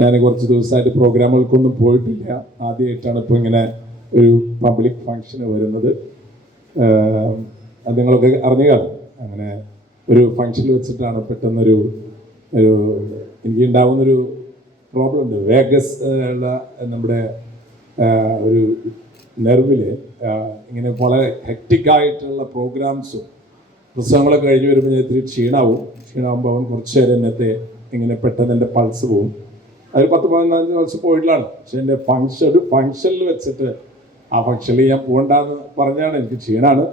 ഞാൻ കുറച്ച് ദിവസമായിട്ട് പ്രോഗ്രാമുകൾക്കൊന്നും പോയിട്ടില്ല. ആദ്യമായിട്ടാണ് ഇപ്പോൾ ഇങ്ങനെ ഒരു പബ്ലിക് ഫങ്ഷന് വരുന്നത്. അത് നിങ്ങളൊക്കെ അറിഞ്ഞു കാണും. അങ്ങനെ ഒരു ഫങ്ഷനിൽ വെച്ചിട്ടാണ് പെട്ടെന്നൊരു എനിക്ക് ഉണ്ടാവുന്നൊരു പ്രോബ്ലം ഉണ്ട്. വേഗസ് ഉള്ള നമ്മുടെ ഒരു നെർവിൽ ഇങ്ങനെ വളരെ ഹെക്റ്റിക്കായിട്ടുള്ള പ്രോഗ്രാംസും പുസ്തകങ്ങളൊക്കെ കഴിഞ്ഞ് വരുമ്പോൾ ഞാൻ ഇത്തിരി ക്ഷീണമാകുമ്പോൾ അവൻ കുറച്ച് നേരം എന്നത്തെ ഇങ്ങനെ പെട്ടെന്ന് എൻ്റെ പൾസ് പോകും. അത് 10-15 ദിവസം പോയിട്ടുള്ളതാണ്. പക്ഷെ എൻ്റെ ഒരു ഫങ്ഷനിൽ വെച്ചിട്ട് ആ ഫങ്ഷനിൽ ഞാൻ പോകണ്ടെന്ന് പറഞ്ഞാണ്. എനിക്ക് ക്ഷീണമാണ്.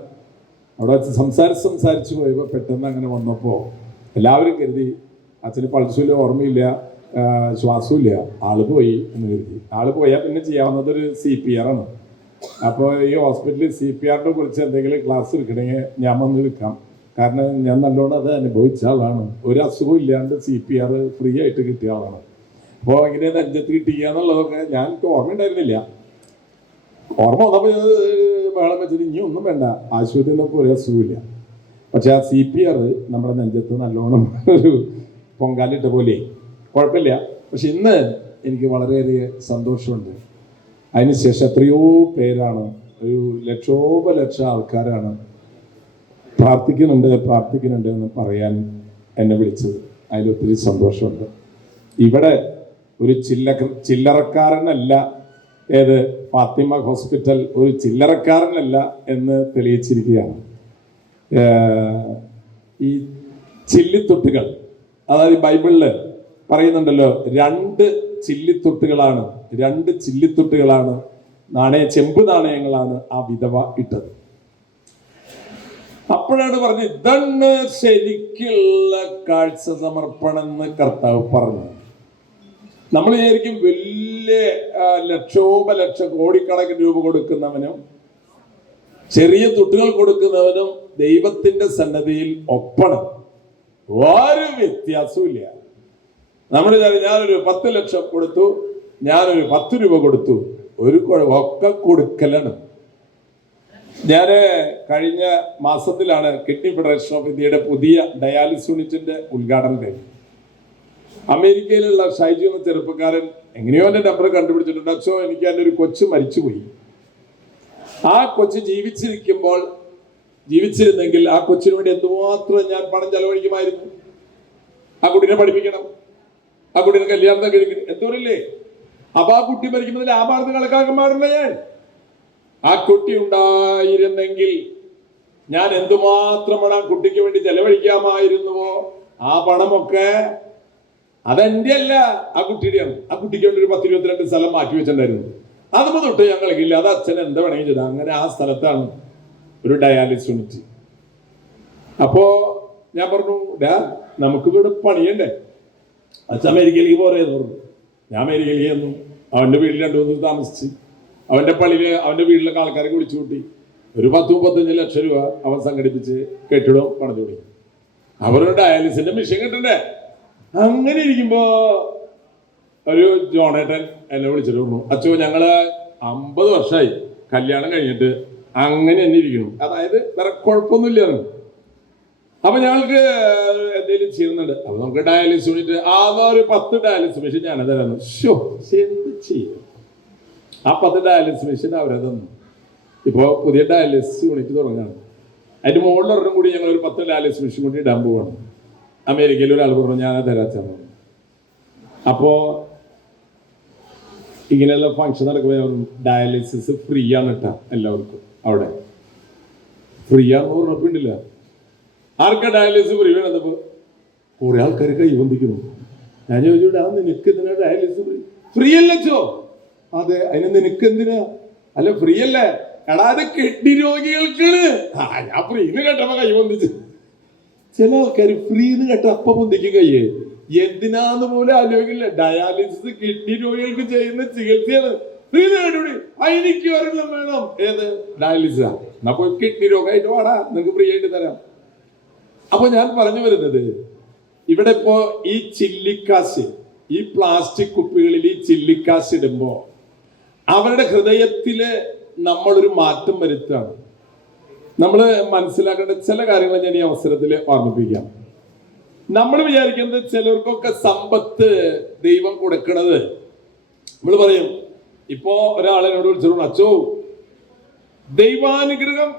അവിടെ വെച്ച് സംസാരിച്ച് പോയപ്പോൾ പെട്ടെന്ന് അങ്ങനെ വന്നപ്പോൾ എല്ലാവരും കരുതി അച്ഛന് പൾസുമില്ല, ഓർമ്മയില്ല, ശ്വാസമില്ല, ആള് പോയി എന്ന് കരുതി. ആള് പോയാൽ പിന്നെ ചെയ്യാവുന്നതൊരു CPR ആണ്. അപ്പോൾ ഈ ഹോസ്പിറ്റലിൽ CPRനെ കുറിച്ച് എന്തെങ്കിലും ക്ലാസ് എടുക്കണമെങ്കിൽ ഞാൻ വന്ന് എടുക്കാം. കാരണം ഞാൻ നല്ലോണം അത് അനുഭവിച്ച ആളാണ്. ഒരു അസുഖം ഇല്ലാണ്ട് CPR ഫ്രീ ആയിട്ട് കിട്ടിയ ആളാണ്. അപ്പോൾ ഇങ്ങനെ നെഞ്ചത്ത് കിട്ടിക്കുക എന്നുള്ളതൊക്കെ എനിക്ക് ഓർമ്മ ഉണ്ടായിരുന്നില്ല. ഓർമ്മ വന്നപ്പോൾ ബഹളം വെച്ചിട്ട് ഇനി ഒന്നും വേണ്ട, ആശുപത്രിയിൽ നമുക്ക് ഒരു അസുഖമില്ല. പക്ഷെ ആ CPR നമ്മുടെ നെഞ്ചത്ത് നല്ലോണം ഒരു പൊങ്കാലിട്ട പോലെ കുഴപ്പമില്ല. പക്ഷെ ഇന്ന് എനിക്ക് വളരെയധികം സന്തോഷമുണ്ട്. അതിനുശേഷം എത്രയോ പേരാണ്, ഒരു ലക്ഷോപലക്ഷം ആൾക്കാരാണ് പ്രാർത്ഥിക്കുന്നുണ്ട് എന്ന് പറയാൻ എന്നെ വിളിച്ചത്. അതിലൊത്തിരി സന്തോഷമുണ്ട്. ഇവിടെ ഒരു ചില്ലറക്കാരനല്ല, ഫാത്തിമ ഹോസ്പിറ്റൽ ഒരു ചില്ലറക്കാരനല്ല എന്ന് തെളിയിച്ചിരിക്കുകയാണ്. ഈ ചില്ലിത്തൊട്ടുകൾ, അതായത് ബൈബിളിൽ പറയുന്നുണ്ടല്ലോ, 2 ചില്ലിത്തൊട്ടുകളാണ് ചെമ്പ് നാണയങ്ങളാണ് ആ വിധവ ഇട്ടത്. അപ്പോഴാണ് പറഞ്ഞത് ഇതാണ് ശരിക്കുള്ള കാഴ്ച സമർപ്പണം എന്ന് കർത്താവ് പറഞ്ഞു. നമ്മൾ വിചാരിക്കും വലിയ ലക്ഷോപലക്ഷം കോടിക്കണക്കിന് രൂപ കൊടുക്കുന്നവനും ചെറിയ തുട്ടുകൾ കൊടുക്കുന്നവനും ദൈവത്തിന്റെ സന്നദ്ധിയിൽ ഒപ്പണം. ഒരു വ്യത്യാസവും ഇല്ല. നമ്മൾ ഞാനൊരു 10 ലക്ഷം കൊടുത്തു, ഞാനൊരു 10 രൂപ കൊടുത്തു, ഒക്കെ കൊടുക്കലാണ്. ഞാൻ കഴിഞ്ഞ മാസത്തിലാണ് കിഡ്നി ഫെഡറേഷൻ ഓഫ് ഇന്ത്യയുടെ പുതിയ ഡയാലിസിസ് യൂണിറ്റിന്റെ ഉദ്ഘാടനം കഴിഞ്ഞു. അമേരിക്കയിലുള്ള ഷൈജു എന്ന ചെറുപ്പക്കാരൻ എങ്ങനെയോ എൻ്റെ നമ്പർ കണ്ടുപിടിച്ചിട്ടുണ്ട്. അച്ഛോ, എനിക്ക് എൻ്റെ ഒരു കൊച്ചു മരിച്ചുപോയി. ആ കൊച്ചു ജീവിച്ചിരുന്നെങ്കിൽ ആ കൊച്ചിന് വേണ്ടി എന്തുമാത്രം ഞാൻ പണം ചെലവഴിക്കുമായിരുന്നു. ആ കുട്ടീനെ പഠിപ്പിക്കണം, ആ കുട്ടീനെ കല്യാണം കഴിക്കണം, എന്തോരല്ലേ. അപ്പൊ ആ കുട്ടി മരിക്കുന്നതിൽ ആ ഭാഗത്ത് കണക്കാക്കാൻ പാടില്ല. ആ കുട്ടി ഉണ്ടായിരുന്നെങ്കിൽ ഞാൻ എന്തുമാത്രമാണ് ആ കുട്ടിക്ക് വേണ്ടി ചെലവഴിക്കാമായിരുന്നുവോ. ആ പണമൊക്കെ അതെന്റെ അല്ല, ആ കുട്ടിയുടെയാണ്. ആ കുട്ടിക്ക് വേണ്ടി ഒരു 10-22 സ്ഥലം മാറ്റി വെച്ചിട്ടുണ്ടായിരുന്നു. അതുമ്പോൾ തൊട്ട് ഞങ്ങൾക്കില്ല. അത് അച്ഛൻ എന്താ വേണമെങ്കിൽ ചെയ്താൽ. അങ്ങനെ ആ സ്ഥലത്താണ് ഒരു ഡയാലിസിസ് യൂണിറ്റ്. അപ്പോ ഞാൻ പറഞ്ഞു, നമുക്ക് ഇവിടെ പണിയണ്ടേ, അച്ഛൻ അമേരിക്കയിലേക്ക് പോരെന്ന് പറഞ്ഞു. ഞാൻ അമേരിക്കയിലേക്ക് ചെന്നു. അവന്റെ വീട്ടിൽ 2 ദിവസം താമസിച്ച് അവന്റെ വീട്ടിലൊക്കെ ആൾക്കാരെ വിളിച്ചു കൂട്ടി ഒരു 10-35 ലക്ഷം രൂപ അവൻ സംഘടിപ്പിച്ച് കെട്ടിടം പണിതു തുടങ്ങി. അവരുടെ ഡയാലിസിന്റെ മെഷീൻ കിട്ടണ്ടേ. അങ്ങനെ ഇരിക്കുമ്പോ ഒരു ജോണേട്ടൻ എന്നെ വിളിച്ചിട്ട് പറഞ്ഞു, അച്ഛോ, ഞങ്ങള് 50 വർഷമായി കല്യാണം കഴിഞ്ഞിട്ട് അങ്ങനെ തന്നെ ഇരിക്കുന്നു. അതായത് വേറെ കുഴപ്പമൊന്നുമില്ല. അപ്പൊ ഞങ്ങൾക്ക് എന്തെങ്കിലും ചെയ്യുന്നുണ്ട്. അപ്പൊ നമുക്ക് ഡയാലിസിസ് യൂണിറ്റ് ഒരു 10 ഡയാലിസിസ് മെഷീൻ ഞാനത് തരാന്നു. എന്ത് ചെയ്യും? ആ 10 ഡയാലിസിസ് മെഷീൻ അവരെ തന്നു. ഇപ്പോ പുതിയ ഡയാലിസിസ് യൂണിറ്റ് തുടങ്ങുകയാണ്. അതിന്റെ മുകളിൽ ഒരെണ്ണം കൂടി ഞങ്ങൾ ഒരു 10 ഡയാലിസിസ് മെഷീൻ കൂടി ഇടാൻ പോവാണ്. അമേരിക്കയിൽ ഒരാൾ പറഞ്ഞു, ഞാനത് തരാച്ചാണ്. അപ്പോ ഇങ്ങനെയുള്ള ഫംഗ്ഷൻ നടക്കുമ്പോൾ ഡയാലിസിസ് ഫ്രീ ആണ് കേട്ടാ എല്ലാവർക്കും. അവിടെ ഫ്രീ ആണെന്ന് പറഞ്ഞിട്ടില്ല. ആർക്കാ ഡയാലിസിസ് ഫ്രീ വേണമെന്നപ്പോ കുറെ ആൾക്കാർ കൈബന്ധിക്കുന്നു. ഞാൻ ചോദിച്ചോട്ടെ, നിനക്ക് എന്തിനാ ഡയാലിസിസ് ഫ്രീ അല്ലോ? അതെ, അതിന് നിനക്ക് എന്തിനാ? അല്ല, ഫ്രീ അല്ലേ? എടാ, അത് കിഡ്നി രോഗികൾക്കാണ്. ഞാൻ ഫ്രീന്ന് കേട്ടപ്പോ കൈബന്ധിച്ച്. ചില ആൾക്കാർ ഫ്രീന്ന് കേട്ട അപ്പൊ പൊന്തിക്കും കയ്യേ. എന്തിനാന്ന് പോലും ആലോചിക്കില്ല. ഡയാലിസിസ് കിഡ്നി രോഗികൾക്ക് ചെയ്യുന്ന ചികിത്സയാണ്. ഫ്രീ കേട്ടോടി, എനിക്ക് ഒരെണ്ണം വേണം. ഏത് ഡയാലിസിസാ? എന്നാ പോയി കിഡ്നി രോഗമായിട്ട് വാടാ, നിനക്ക് ഫ്രീ ആയിട്ട് തരാം. അപ്പൊ ഞാൻ പറഞ്ഞു വരുന്നത്, ഇവിടെ ഇപ്പോ ഈ ചില്ലിക്കാശ്, ഈ പ്ലാസ്റ്റിക് കുപ്പികളിൽ ഈ ചില്ലിക്കാശ് ഇടുമ്പോ അവരുടെ ഹൃദയത്തില് നമ്മളൊരു മാറ്റം വരുത്തുകയാണ്. നമ്മൾ മനസ്സിലാക്കേണ്ട ചില കാര്യങ്ങൾ ഞാൻ ഈ അവസരത്തിൽ ഓർമ്മിപ്പിക്കാം. നമ്മൾ വിചാരിക്കുന്നത് ചിലർക്കൊക്കെ സമ്പത്ത് ദൈവം കൊടുക്കണത്, നമ്മൾ പറയും. ഇപ്പോ ഒരാളെന്നോട് വിളിച്ചോളൂ, അച്ചോ ദൈവാനുഗ്രഹം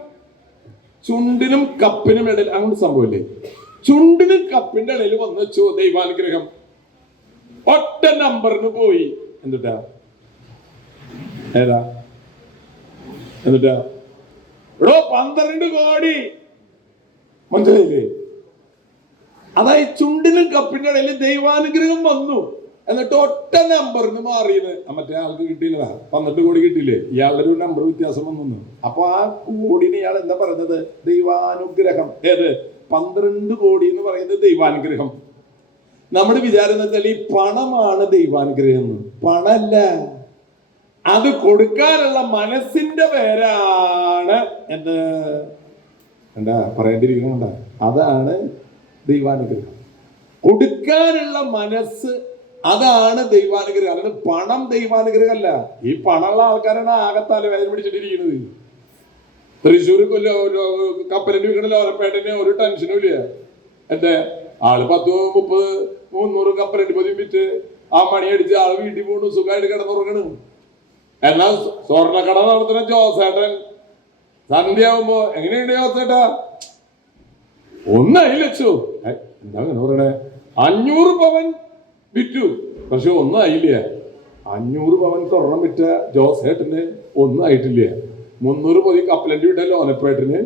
ചുണ്ടിനും കപ്പിനും ഇടയിൽ, അങ്ങനെ സംഭവമില്ലേ? ചുണ്ടിനും കപ്പിന്റെ ഇടയിൽ വന്നു വെച്ചോ ദൈവാനുഗ്രഹം, ഒറ്റ നമ്പറിന് പോയി. എന്നിട്ടാ ഏതാ? എന്നിട്ടാ 12 കോടി മനസ്സിലായില്ലേ? അതായത് ചുണ്ടിനും കപ്പിന്റെ ഇടയിൽ ദൈവാനുഗ്രഹം വന്നു, എന്നിട്ട് ഒറ്റ നമ്പറിന് മാറിയത് മറ്റേ ആൾക്ക് കിട്ടിയില്ല. 12 കോടി കിട്ടിയില്ലേ? ഇയാളുടെ ഒരു നമ്പർ വ്യത്യാസം വന്നു. അപ്പൊ ആ കോടിന് ഇയാൾ എന്താ പറഞ്ഞത്? ദൈവാനുഗ്രഹം. ഏത്? 12 കോടി എന്ന് പറയുന്നത് ദൈവാനുഗ്രഹം. നമ്മുടെ വിചാരം എന്ന് വെച്ചാൽ ഈ പണമാണ് ദൈവാനുഗ്രഹം എന്ന്. പണല്ല, അത് കൊടുക്കാനുള്ള മനസ്സിന്റെ പേരാണ് എന്താ പറയേണ്ടിയിരിക്കണ, അതാണ് ദൈവാനുഗ്രഹം. കൊടുക്കാനുള്ള മനസ്സ്, അതാണ് ദൈവാനുഗ്രഹം. അല്ലാതെ പണം ദൈവാനുഗ്രഹം അല്ല. ഈ പണമുള്ള ആൾക്കാരാണ് ആകത്താല വേദന പിടിച്ചിട്ടിരിക്കുന്നത്. തൃശ്ശൂർ കപ്പലിന്റെ വീക്കണ ലോലപ്പേട്ടന് ഒരു ടെൻഷനും ഇല്ല. എന്റെ ആള് 10, 30, 300 കപ്പലിന്റെ പൊതിയും വിറ്റ് ആ മണിയടിച്ച് ആള് വീട്ടിൽ പോകണു, സുഖമായിട്ട് കിടന്നുറങ്ങണു. എന്നാൽ സ്വർണ്ണക്കട നടത്തുന്ന ജോസേട്ടൻ സന്ധ്യ ആവുമ്പോ എങ്ങനെയുണ്ട് ജോസേട്ടാ? ഒന്നായില്ലച്ചോ. എന്താ അങ്ങനെ പറയണേ? 500 പവൻ വിറ്റു, പക്ഷെ ഒന്നും ആയില്ല. 500 പവൻ സ്വർണം വിറ്റ ജോസേട്ടന് ഒന്നും ആയിട്ടില്ല. 300 പൊതി കപ്പലന്റെ വിട്ട ലോനപ്പേട്ടന്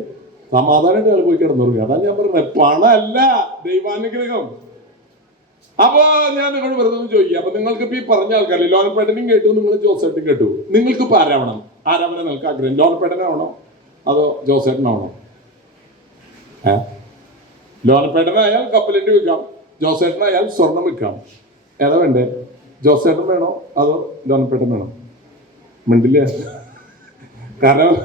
സമാധാനം അയാൾ പോയി കിടന്നുറങ്ങി. അതാണ് ഞാൻ പറഞ്ഞത്, പണമല്ല ദൈവാനുഗ്രഹം. അപ്പൊ ഞാൻ നിങ്ങൾ വെറുതെ ഒന്ന് ചോദിക്കുക. അപ്പൊ നിങ്ങൾക്ക് ഇപ്പൊ ഈ പറഞ്ഞ ആൾക്കാരല്ലേ, ലോനപ്പേട്ടനും കേട്ടു, നിങ്ങൾ ജോസേട്ടനും കേട്ടു, നിങ്ങൾക്ക് ഇപ്പൊ ആരാവണം? ആരാവണം നിങ്ങൾക്ക് ആഗ്രഹം? ലോനപ്പേട്ടനാവണോ അതോ ജോസേട്ടനാവണോ? ലോനപ്പേട്ടനായാൽ കപ്പലിന്റെ വിൽക്കാം, ജോസേട്ടനായാൽ സ്വർണം വിൽക്കാം. ഏതാ വേണ്ടേ? ജോസേട്ടൻ വേണോ അതോ ലോനപ്പേട്ടൻ വേണോ? മിണ്ടില്ല. കാരണം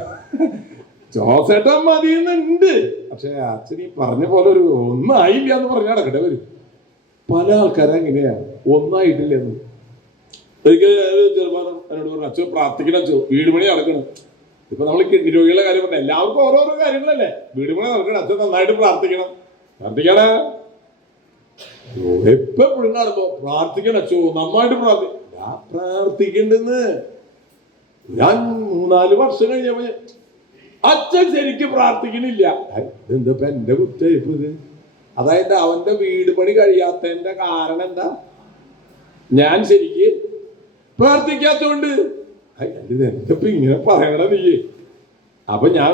ജോസേട്ടൻ മതിയെന്നുണ്ട്, പക്ഷെ അച്ഛൻ ഈ പറഞ്ഞ പോലെ ഒരു ഒന്നായില്ല എന്ന് പറഞ്ഞാൽ നടക്കട്ടെ വരും. പല ആൾക്കാരും എങ്ങനെയാ ഒന്നായിട്ടില്ല എന്ന്. എനിക്ക് ചെറുപ്പം എന്നോട് പറഞ്ഞു, അച്ഛൻ പ്രാർത്ഥിക്കണം, അച്ഛോ വീട് പണി നടക്കണം. ഇപ്പൊ നമ്മൾ കിഡ്നി രോഗികളുടെ കാര്യം പറഞ്ഞ എല്ലാവർക്കും ഓരോരോ കാര്യങ്ങളല്ലേ. വീട് പണി നടക്കണം, അച്ഛൻ നന്നായിട്ട് പ്രാർത്ഥിക്കണം. പ്രാർത്ഥിക്കണ എപ്പോഴും കാണുമ്പോ പ്രാർത്ഥിക്കണം, അച്ഛോ നന്നായിട്ട് പ്രാർത്ഥിക്കണ്ടെന്ന്. ഞാൻ 3-4 വർഷം കഴിഞ്ഞപ്പോ അച്ഛൻ ശരിക്കും പ്രാർത്ഥിക്കണില്ല. എന്താ എന്റെ കുറ്റത്? അതായത് അവന്റെ വീട് പണി കഴിയാത്തതിന്റെ കാരണം എന്താ? ഞാൻ ശരിക്ക് പ്രാർത്ഥിക്കാത്തോണ്ട്. എന്തിപ്പോ ഇങ്ങനെ പറയണ നീ? അപ്പൊ ഞാൻ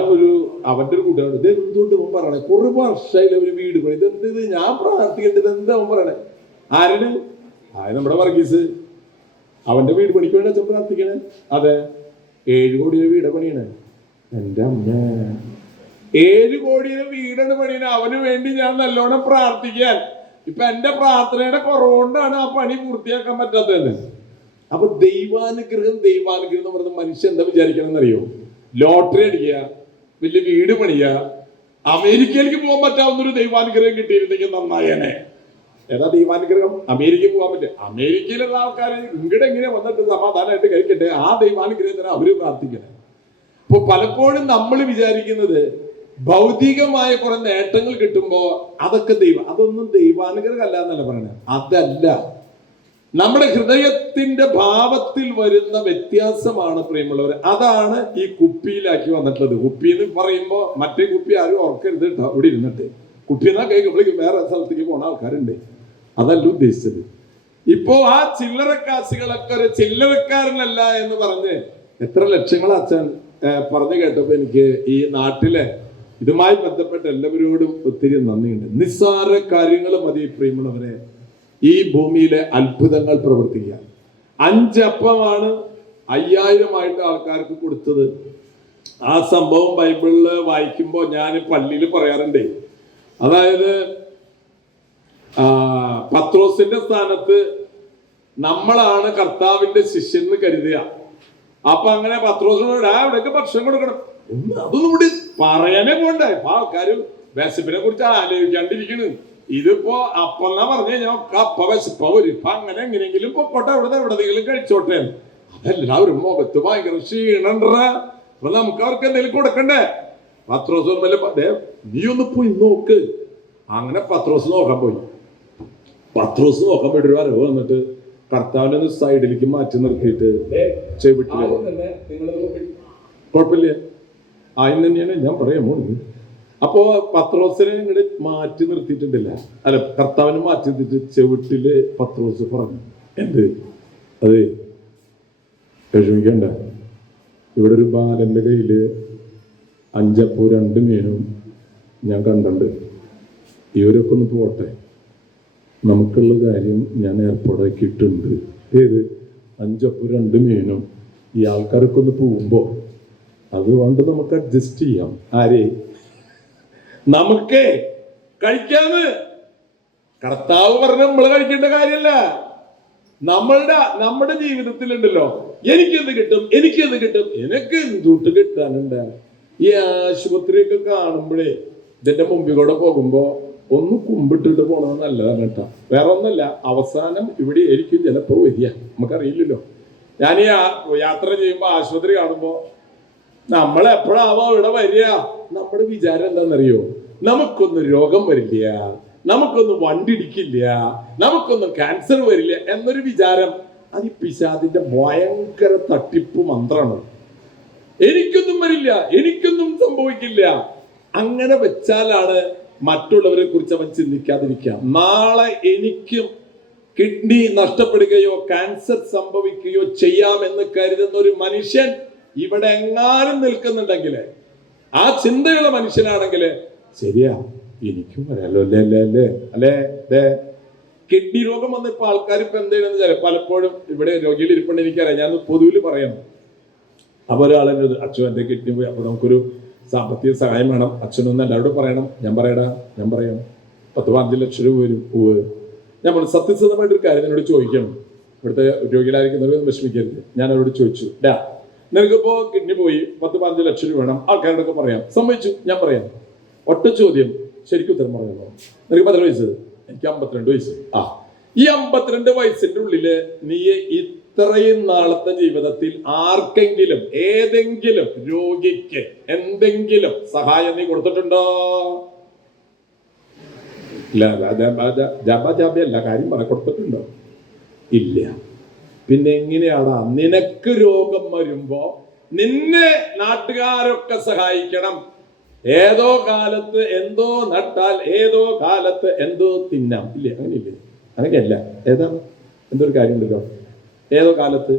അവന്റെ ഒരു കൂട്ടുകാരോട് ഇത് എന്തുകൊണ്ട് അവൻ പറയണേ? കുറെ വർഷമായില്ല ഒരു വീട് പണി, ഇതെന്ത് ഞാൻ പ്രാർത്ഥിക്കേണ്ടത്? എന്താ അവൻ പറയണേ? ആരാണ്? നമ്മുടെ വർഗീസ്. അവന്റെ വീട് പണിക്ക് വേണ്ടി അച്ഛൻ പ്രാർത്ഥിക്കണേ. അതെ, 7 കോടിയുടെ വീട് പണിയണേ. എന്റെ അമ്മ, 7 കോടിയുടെ വീടാണ് പണിയണേ. അവന് വേണ്ടി ഞാൻ നല്ലോണം പ്രാർത്ഥിക്കാൻ. ഇപ്പൊ എന്റെ പ്രാർത്ഥനയുടെ കുറവുകൊണ്ടാണ് ആ പണി പൂർത്തിയാക്കാൻ പറ്റാത്തത്. അപ്പൊ ദൈവാനുഗ്രഹം എന്ന് പറയുന്ന മനുഷ്യൻ എന്താ വിചാരിക്കണം എന്നറിയോ? ലോട്ടറി അടിക്കുക, വലിയ വീട് പണിയുക, അമേരിക്കയിലേക്ക് പോകാൻ പറ്റാവുന്നൊരു ദൈവാനുഗ്രഹം കിട്ടിയിരുന്നെങ്കിൽ നന്നായേനെ. ഏതാ ദൈവാനുഗ്രഹം? അമേരിക്കയിൽ പോകാൻ പറ്റും. അമേരിക്കയിലുള്ള ആൾക്കാർ ഇങ്ങോട്ട് എങ്ങനെ വന്നിട്ട് സമാധാനമായിട്ട് കഴിക്കട്ടെ, ആ ദൈവാനുഗ്രഹത്തിന് അവര് പ്രാർത്ഥിക്കണേ. അപ്പൊ പലപ്പോഴും നമ്മൾ വിചാരിക്കുന്നത് ഭൗതികമായ കുറെ നേട്ടങ്ങൾ കിട്ടുമ്പോ അതൊക്കെ അതൊന്നും ദൈവാനുഗ്രഹം അല്ല എന്നല്ല പറയണേ. അതല്ല, നമ്മുടെ ഹൃദയത്തിന്റെ ഭാവത്തിൽ വരുന്ന വ്യത്യാസമാണ് പ്രിയമുള്ളവർ. അതാണ് ഈ കുപ്പിയിലാക്കി വന്നിട്ടുള്ളത്. കുപ്പി എന്ന് പറയുമ്പോ മറ്റേ കുപ്പി ആരും ഓർക്കരുത് കേട്ടോ. ഇവിടെ ഇരുന്നിട്ട് കുപ്പി എന്നാ കേൾക്കുമ്പോഴേക്കും വേറെ സ്ഥലത്തേക്ക് പോണ ആൾക്കാരുണ്ട്. അതല്ല ഉദ്ദേശിച്ചത്. ഇപ്പോ ആ ചില്ലറക്കാശികളൊക്കെ ഒരു ചില്ലറക്കാരനല്ല എന്ന് പറഞ്ഞ് എത്ര ലക്ഷങ്ങൾ അച്ഛൻ പറഞ്ഞു കേട്ടപ്പോ എനിക്ക് ഈ നാട്ടിലെ ഇതുമായി ബന്ധപ്പെട്ട എല്ലാവരോടും ഒത്തിരി നന്ദിയുണ്ട്. നിസ്സാര കാര്യങ്ങൾ മതി പ്രിയമുള്ളവരെ ഈ ഭൂമിയിലെ അത്ഭുതങ്ങൾ പ്രവർത്തിക്കുക. 5 അപ്പമാണ് 5000 ആൾക്കാർക്ക് കൊടുത്തത്. ആ സംഭവം ബൈബിളില് വായിക്കുമ്പോൾ ഞാൻ പള്ളിയിൽ പറയാറുണ്ട്. അതായത് പത്രോസിന്റെ സ്ഥാനത്ത് നമ്മളാണ് കർത്താവിന്റെ ശിഷ്യൻ എന്ന് കരുതുക. അപ്പൊ അങ്ങനെ പത്രോസിനോട് ഇവിടേക്ക് ഭക്ഷണം കൊടുക്കണം, അതൊന്നും കൂടി പറയാനേ പോണ്ടേ. ഇപ്പൊ ആൾക്കാര് വിശപ്പിനെ കുറിച്ച് ആലോചിക്കാണ്ടിരിക്കണ്. ഇതിപ്പോ അപ്പെന്നാ പറഞ്ഞു കഴിഞ്ഞാൽ അപ്പ വിശപ്പ വരും. ഇപ്പൊ അങ്ങനെ എങ്ങനെയെങ്കിലും പൊക്കോട്ടെ, എവിടെയെങ്കിലും കഴിച്ചോട്ടെ. അതെല്ലാവരും മുഖത്ത് ഭയങ്കര ക്ഷീണണ്ട. അപ്പൊ നമുക്ക് അവർക്ക് എന്തെങ്കിലും കൊടുക്കണ്ടേ? പത്രോസ് നീ ഒന്ന് പോയി നോക്ക്. അങ്ങനെ പത്രോസ് നോക്കാൻ പോയി. പത്രോസ് നോക്കാൻ വേണ്ടി ഒരു വരവ് വന്നിട്ട് കർത്താവിനൊന്ന് സൈഡിലേക്ക് മാറ്റി നിർത്തിയിട്ട് ചെവിട്ടില്ല. കുഴപ്പമില്ല, ആദ്യം തന്നെയാണ് ഞാൻ പറയാൻ പോകുന്നത്. അപ്പോ പത്രോസിനെ ഇങ്ങോട്ട് മാറ്റി നിർത്തിയിട്ടുണ്ടില്ല, അല്ല കർത്താവിനെ മാറ്റി നിർത്തിയിട്ട് ചെവിട്ടില് പത്രോസ് പറഞ്ഞു, എന്ത് അതെ വിഷമിക്കണ്ട, ഇവിടെ ഒരു ബാലന്റെ കയ്യില് 5 അപ്പവും 2 മീനും ഞാൻ കണ്ടുണ്ട്, ഇവരൊക്കെ ഒന്ന് പോട്ടെ, നമുക്കുള്ള കാര്യം ഞാൻ ഏർപ്പാടാക്കിയിട്ടുണ്ട്. ഏത് 5 അപ്പവും 2 മീനും ഈ ആൾക്കാരൊക്കെ ഒന്ന് പോകുമ്പോ അതുകൊണ്ട് നമുക്ക് അഡ്ജസ്റ്റ് ചെയ്യാം. ആരെ നമുക്ക് കഴിക്കാന്ന് കർത്താവ് പറഞ്ഞ നമ്മള് കഴിക്കേണ്ട കാര്യമല്ല. നമ്മുടെ ജീവിതത്തിലുണ്ടല്ലോ, എനിക്കെന്ത് കിട്ടും, എനിക്കെന്ത് കിട്ടും, എനിക്ക് എന്തുട്ട് കിട്ടാനുണ്ട്. ഈ ആശുപത്രിയൊക്കെ കാണുമ്പോഴേ ഇതിന്റെ മുമ്പിൽ കൂടെ പോകുമ്പോ ഒന്ന് കുമ്പിട്ടിട്ട് പോണത് നല്ലതാണ് കേട്ടോ. വേറെ ഒന്നല്ല, അവസാനം ഇവിടെ ആയിരിക്കും ചിലപ്പോ വരിക, നമുക്കറിയില്ലല്ലോ. ഞാൻ ഈ യാത്ര ചെയ്യുമ്പോ ആശുപത്രി കാണുമ്പോ നമ്മളെപ്പോഴാവോ ഇവിടെ വരിക, നമ്മുടെ വിചാരം എന്താണെന്നറിയോ, നമുക്കൊന്നും രോഗം വരില്ല, നമുക്കൊന്നും വണ്ടിടിക്കില്ല, നമുക്കൊന്നും ക്യാൻസർ വരില്ല എന്നൊരു വിചാരം. അത് ഈ പിശാചിന്റെ ഭയങ്കര തട്ടിപ്പ് മന്ത്രമാണ്. എനിക്കൊന്നും വരില്ല, എനിക്കൊന്നും സംഭവിക്കില്ല, അങ്ങനെ വെച്ചാലാണ് മറ്റുള്ളവരെ കുറിച്ച് അവൻ ചിന്തിക്കാതിരിക്കുക. നാളെ എനിക്കും കിഡ്നി നഷ്ടപ്പെടുകയോ ക്യാൻസർ സംഭവിക്കുകയോ ചെയ്യാമെന്ന് കരുതുന്ന ഒരു മനുഷ്യൻ ഇവിടെ എങ്ങാനും നിൽക്കുന്നുണ്ടെങ്കിൽ, ആ ചിന്തയുള്ള മനുഷ്യനാണെങ്കിൽ ശരിയാ എനിക്കും വരാലോ, അല്ലേ. കിഡ്നി രോഗം വന്നപ്പോ ആൾക്കാർ ഇപ്പൊ എന്തെയ്യണമെന്ന് വെച്ചാൽ, പലപ്പോഴും ഇവിടെ രോഗിയിൽ ഇരിപ്പുണ്ട് എനിക്കറിയാം, ഞാൻ പൊതുവിൽ പറയണം. അപ്പൊ ഒരാളെന്നെ അച്ഛൻ എന്റെ കിഡ്നി പോയി, അപ്പൊ നമുക്കൊരു സാമ്പത്തിക സഹായം വേണം, അച്ഛനൊന്നും എല്ലാവരോടും പറയണം. ഞാൻ പറയാം 10-15 ലക്ഷം രൂപ വരും. ഞാൻ പറഞ്ഞു സത്യസന്ധമായിട്ടൊരു കാര്യം എന്നോട് ചോദിക്കണം, ഇവിടുത്തെ രോഗികളായിരിക്കുന്നവരൊന്നും വിഷമിക്കരുത്. ഞാൻ അവരോട് ചോദിച്ചു, നിനക്കിപ്പോ കിഡ്നി പോയി 10-15 ലക്ഷം രൂപ വേണം, ആൾക്കാരോടൊക്കെ പറയാം, സമ്മതിച്ചു. ഞാൻ പറയാം, ഒറ്റ ചോദ്യം ശരിക്കും ഉത്തരം പറയണോ. നിനക്ക് 18 വയസ്സ്, എനിക്ക് 52 വയസ്സ്. ഈ 52 വയസ്സിന്റെ ഉള്ളില് നീ ഇത്രയും നാളത്തെ ജീവിതത്തിൽ ആർക്കെങ്കിലും ഏതെങ്കിലും രോഗിക്ക് എന്തെങ്കിലും സഹായം നീ കൊടുത്തിട്ടുണ്ടോ? ജാബല്ല കാര്യം പറ, കൊടുത്തിട്ടുണ്ടോ? ഇല്ല. പിന്നെ എങ്ങനെയാടാ നിനക്ക് രോഗം വരുമ്പോ നിന്നെ നാട്ടുകാരൊക്കെ സഹായിക്കണം? ഏതോ കാലത്ത് എന്തോ നട്ടാൽ ഏതോ കാലത്ത് എന്തോ തിന്നാം, ഇല്ലേ? അങ്ങനെയില്ലേ? അങ്ങനെയല്ല. ഏതാണ് എന്തൊരു കാര്യം ഉണ്ടല്ലോ, ഏതോ കാലത്ത്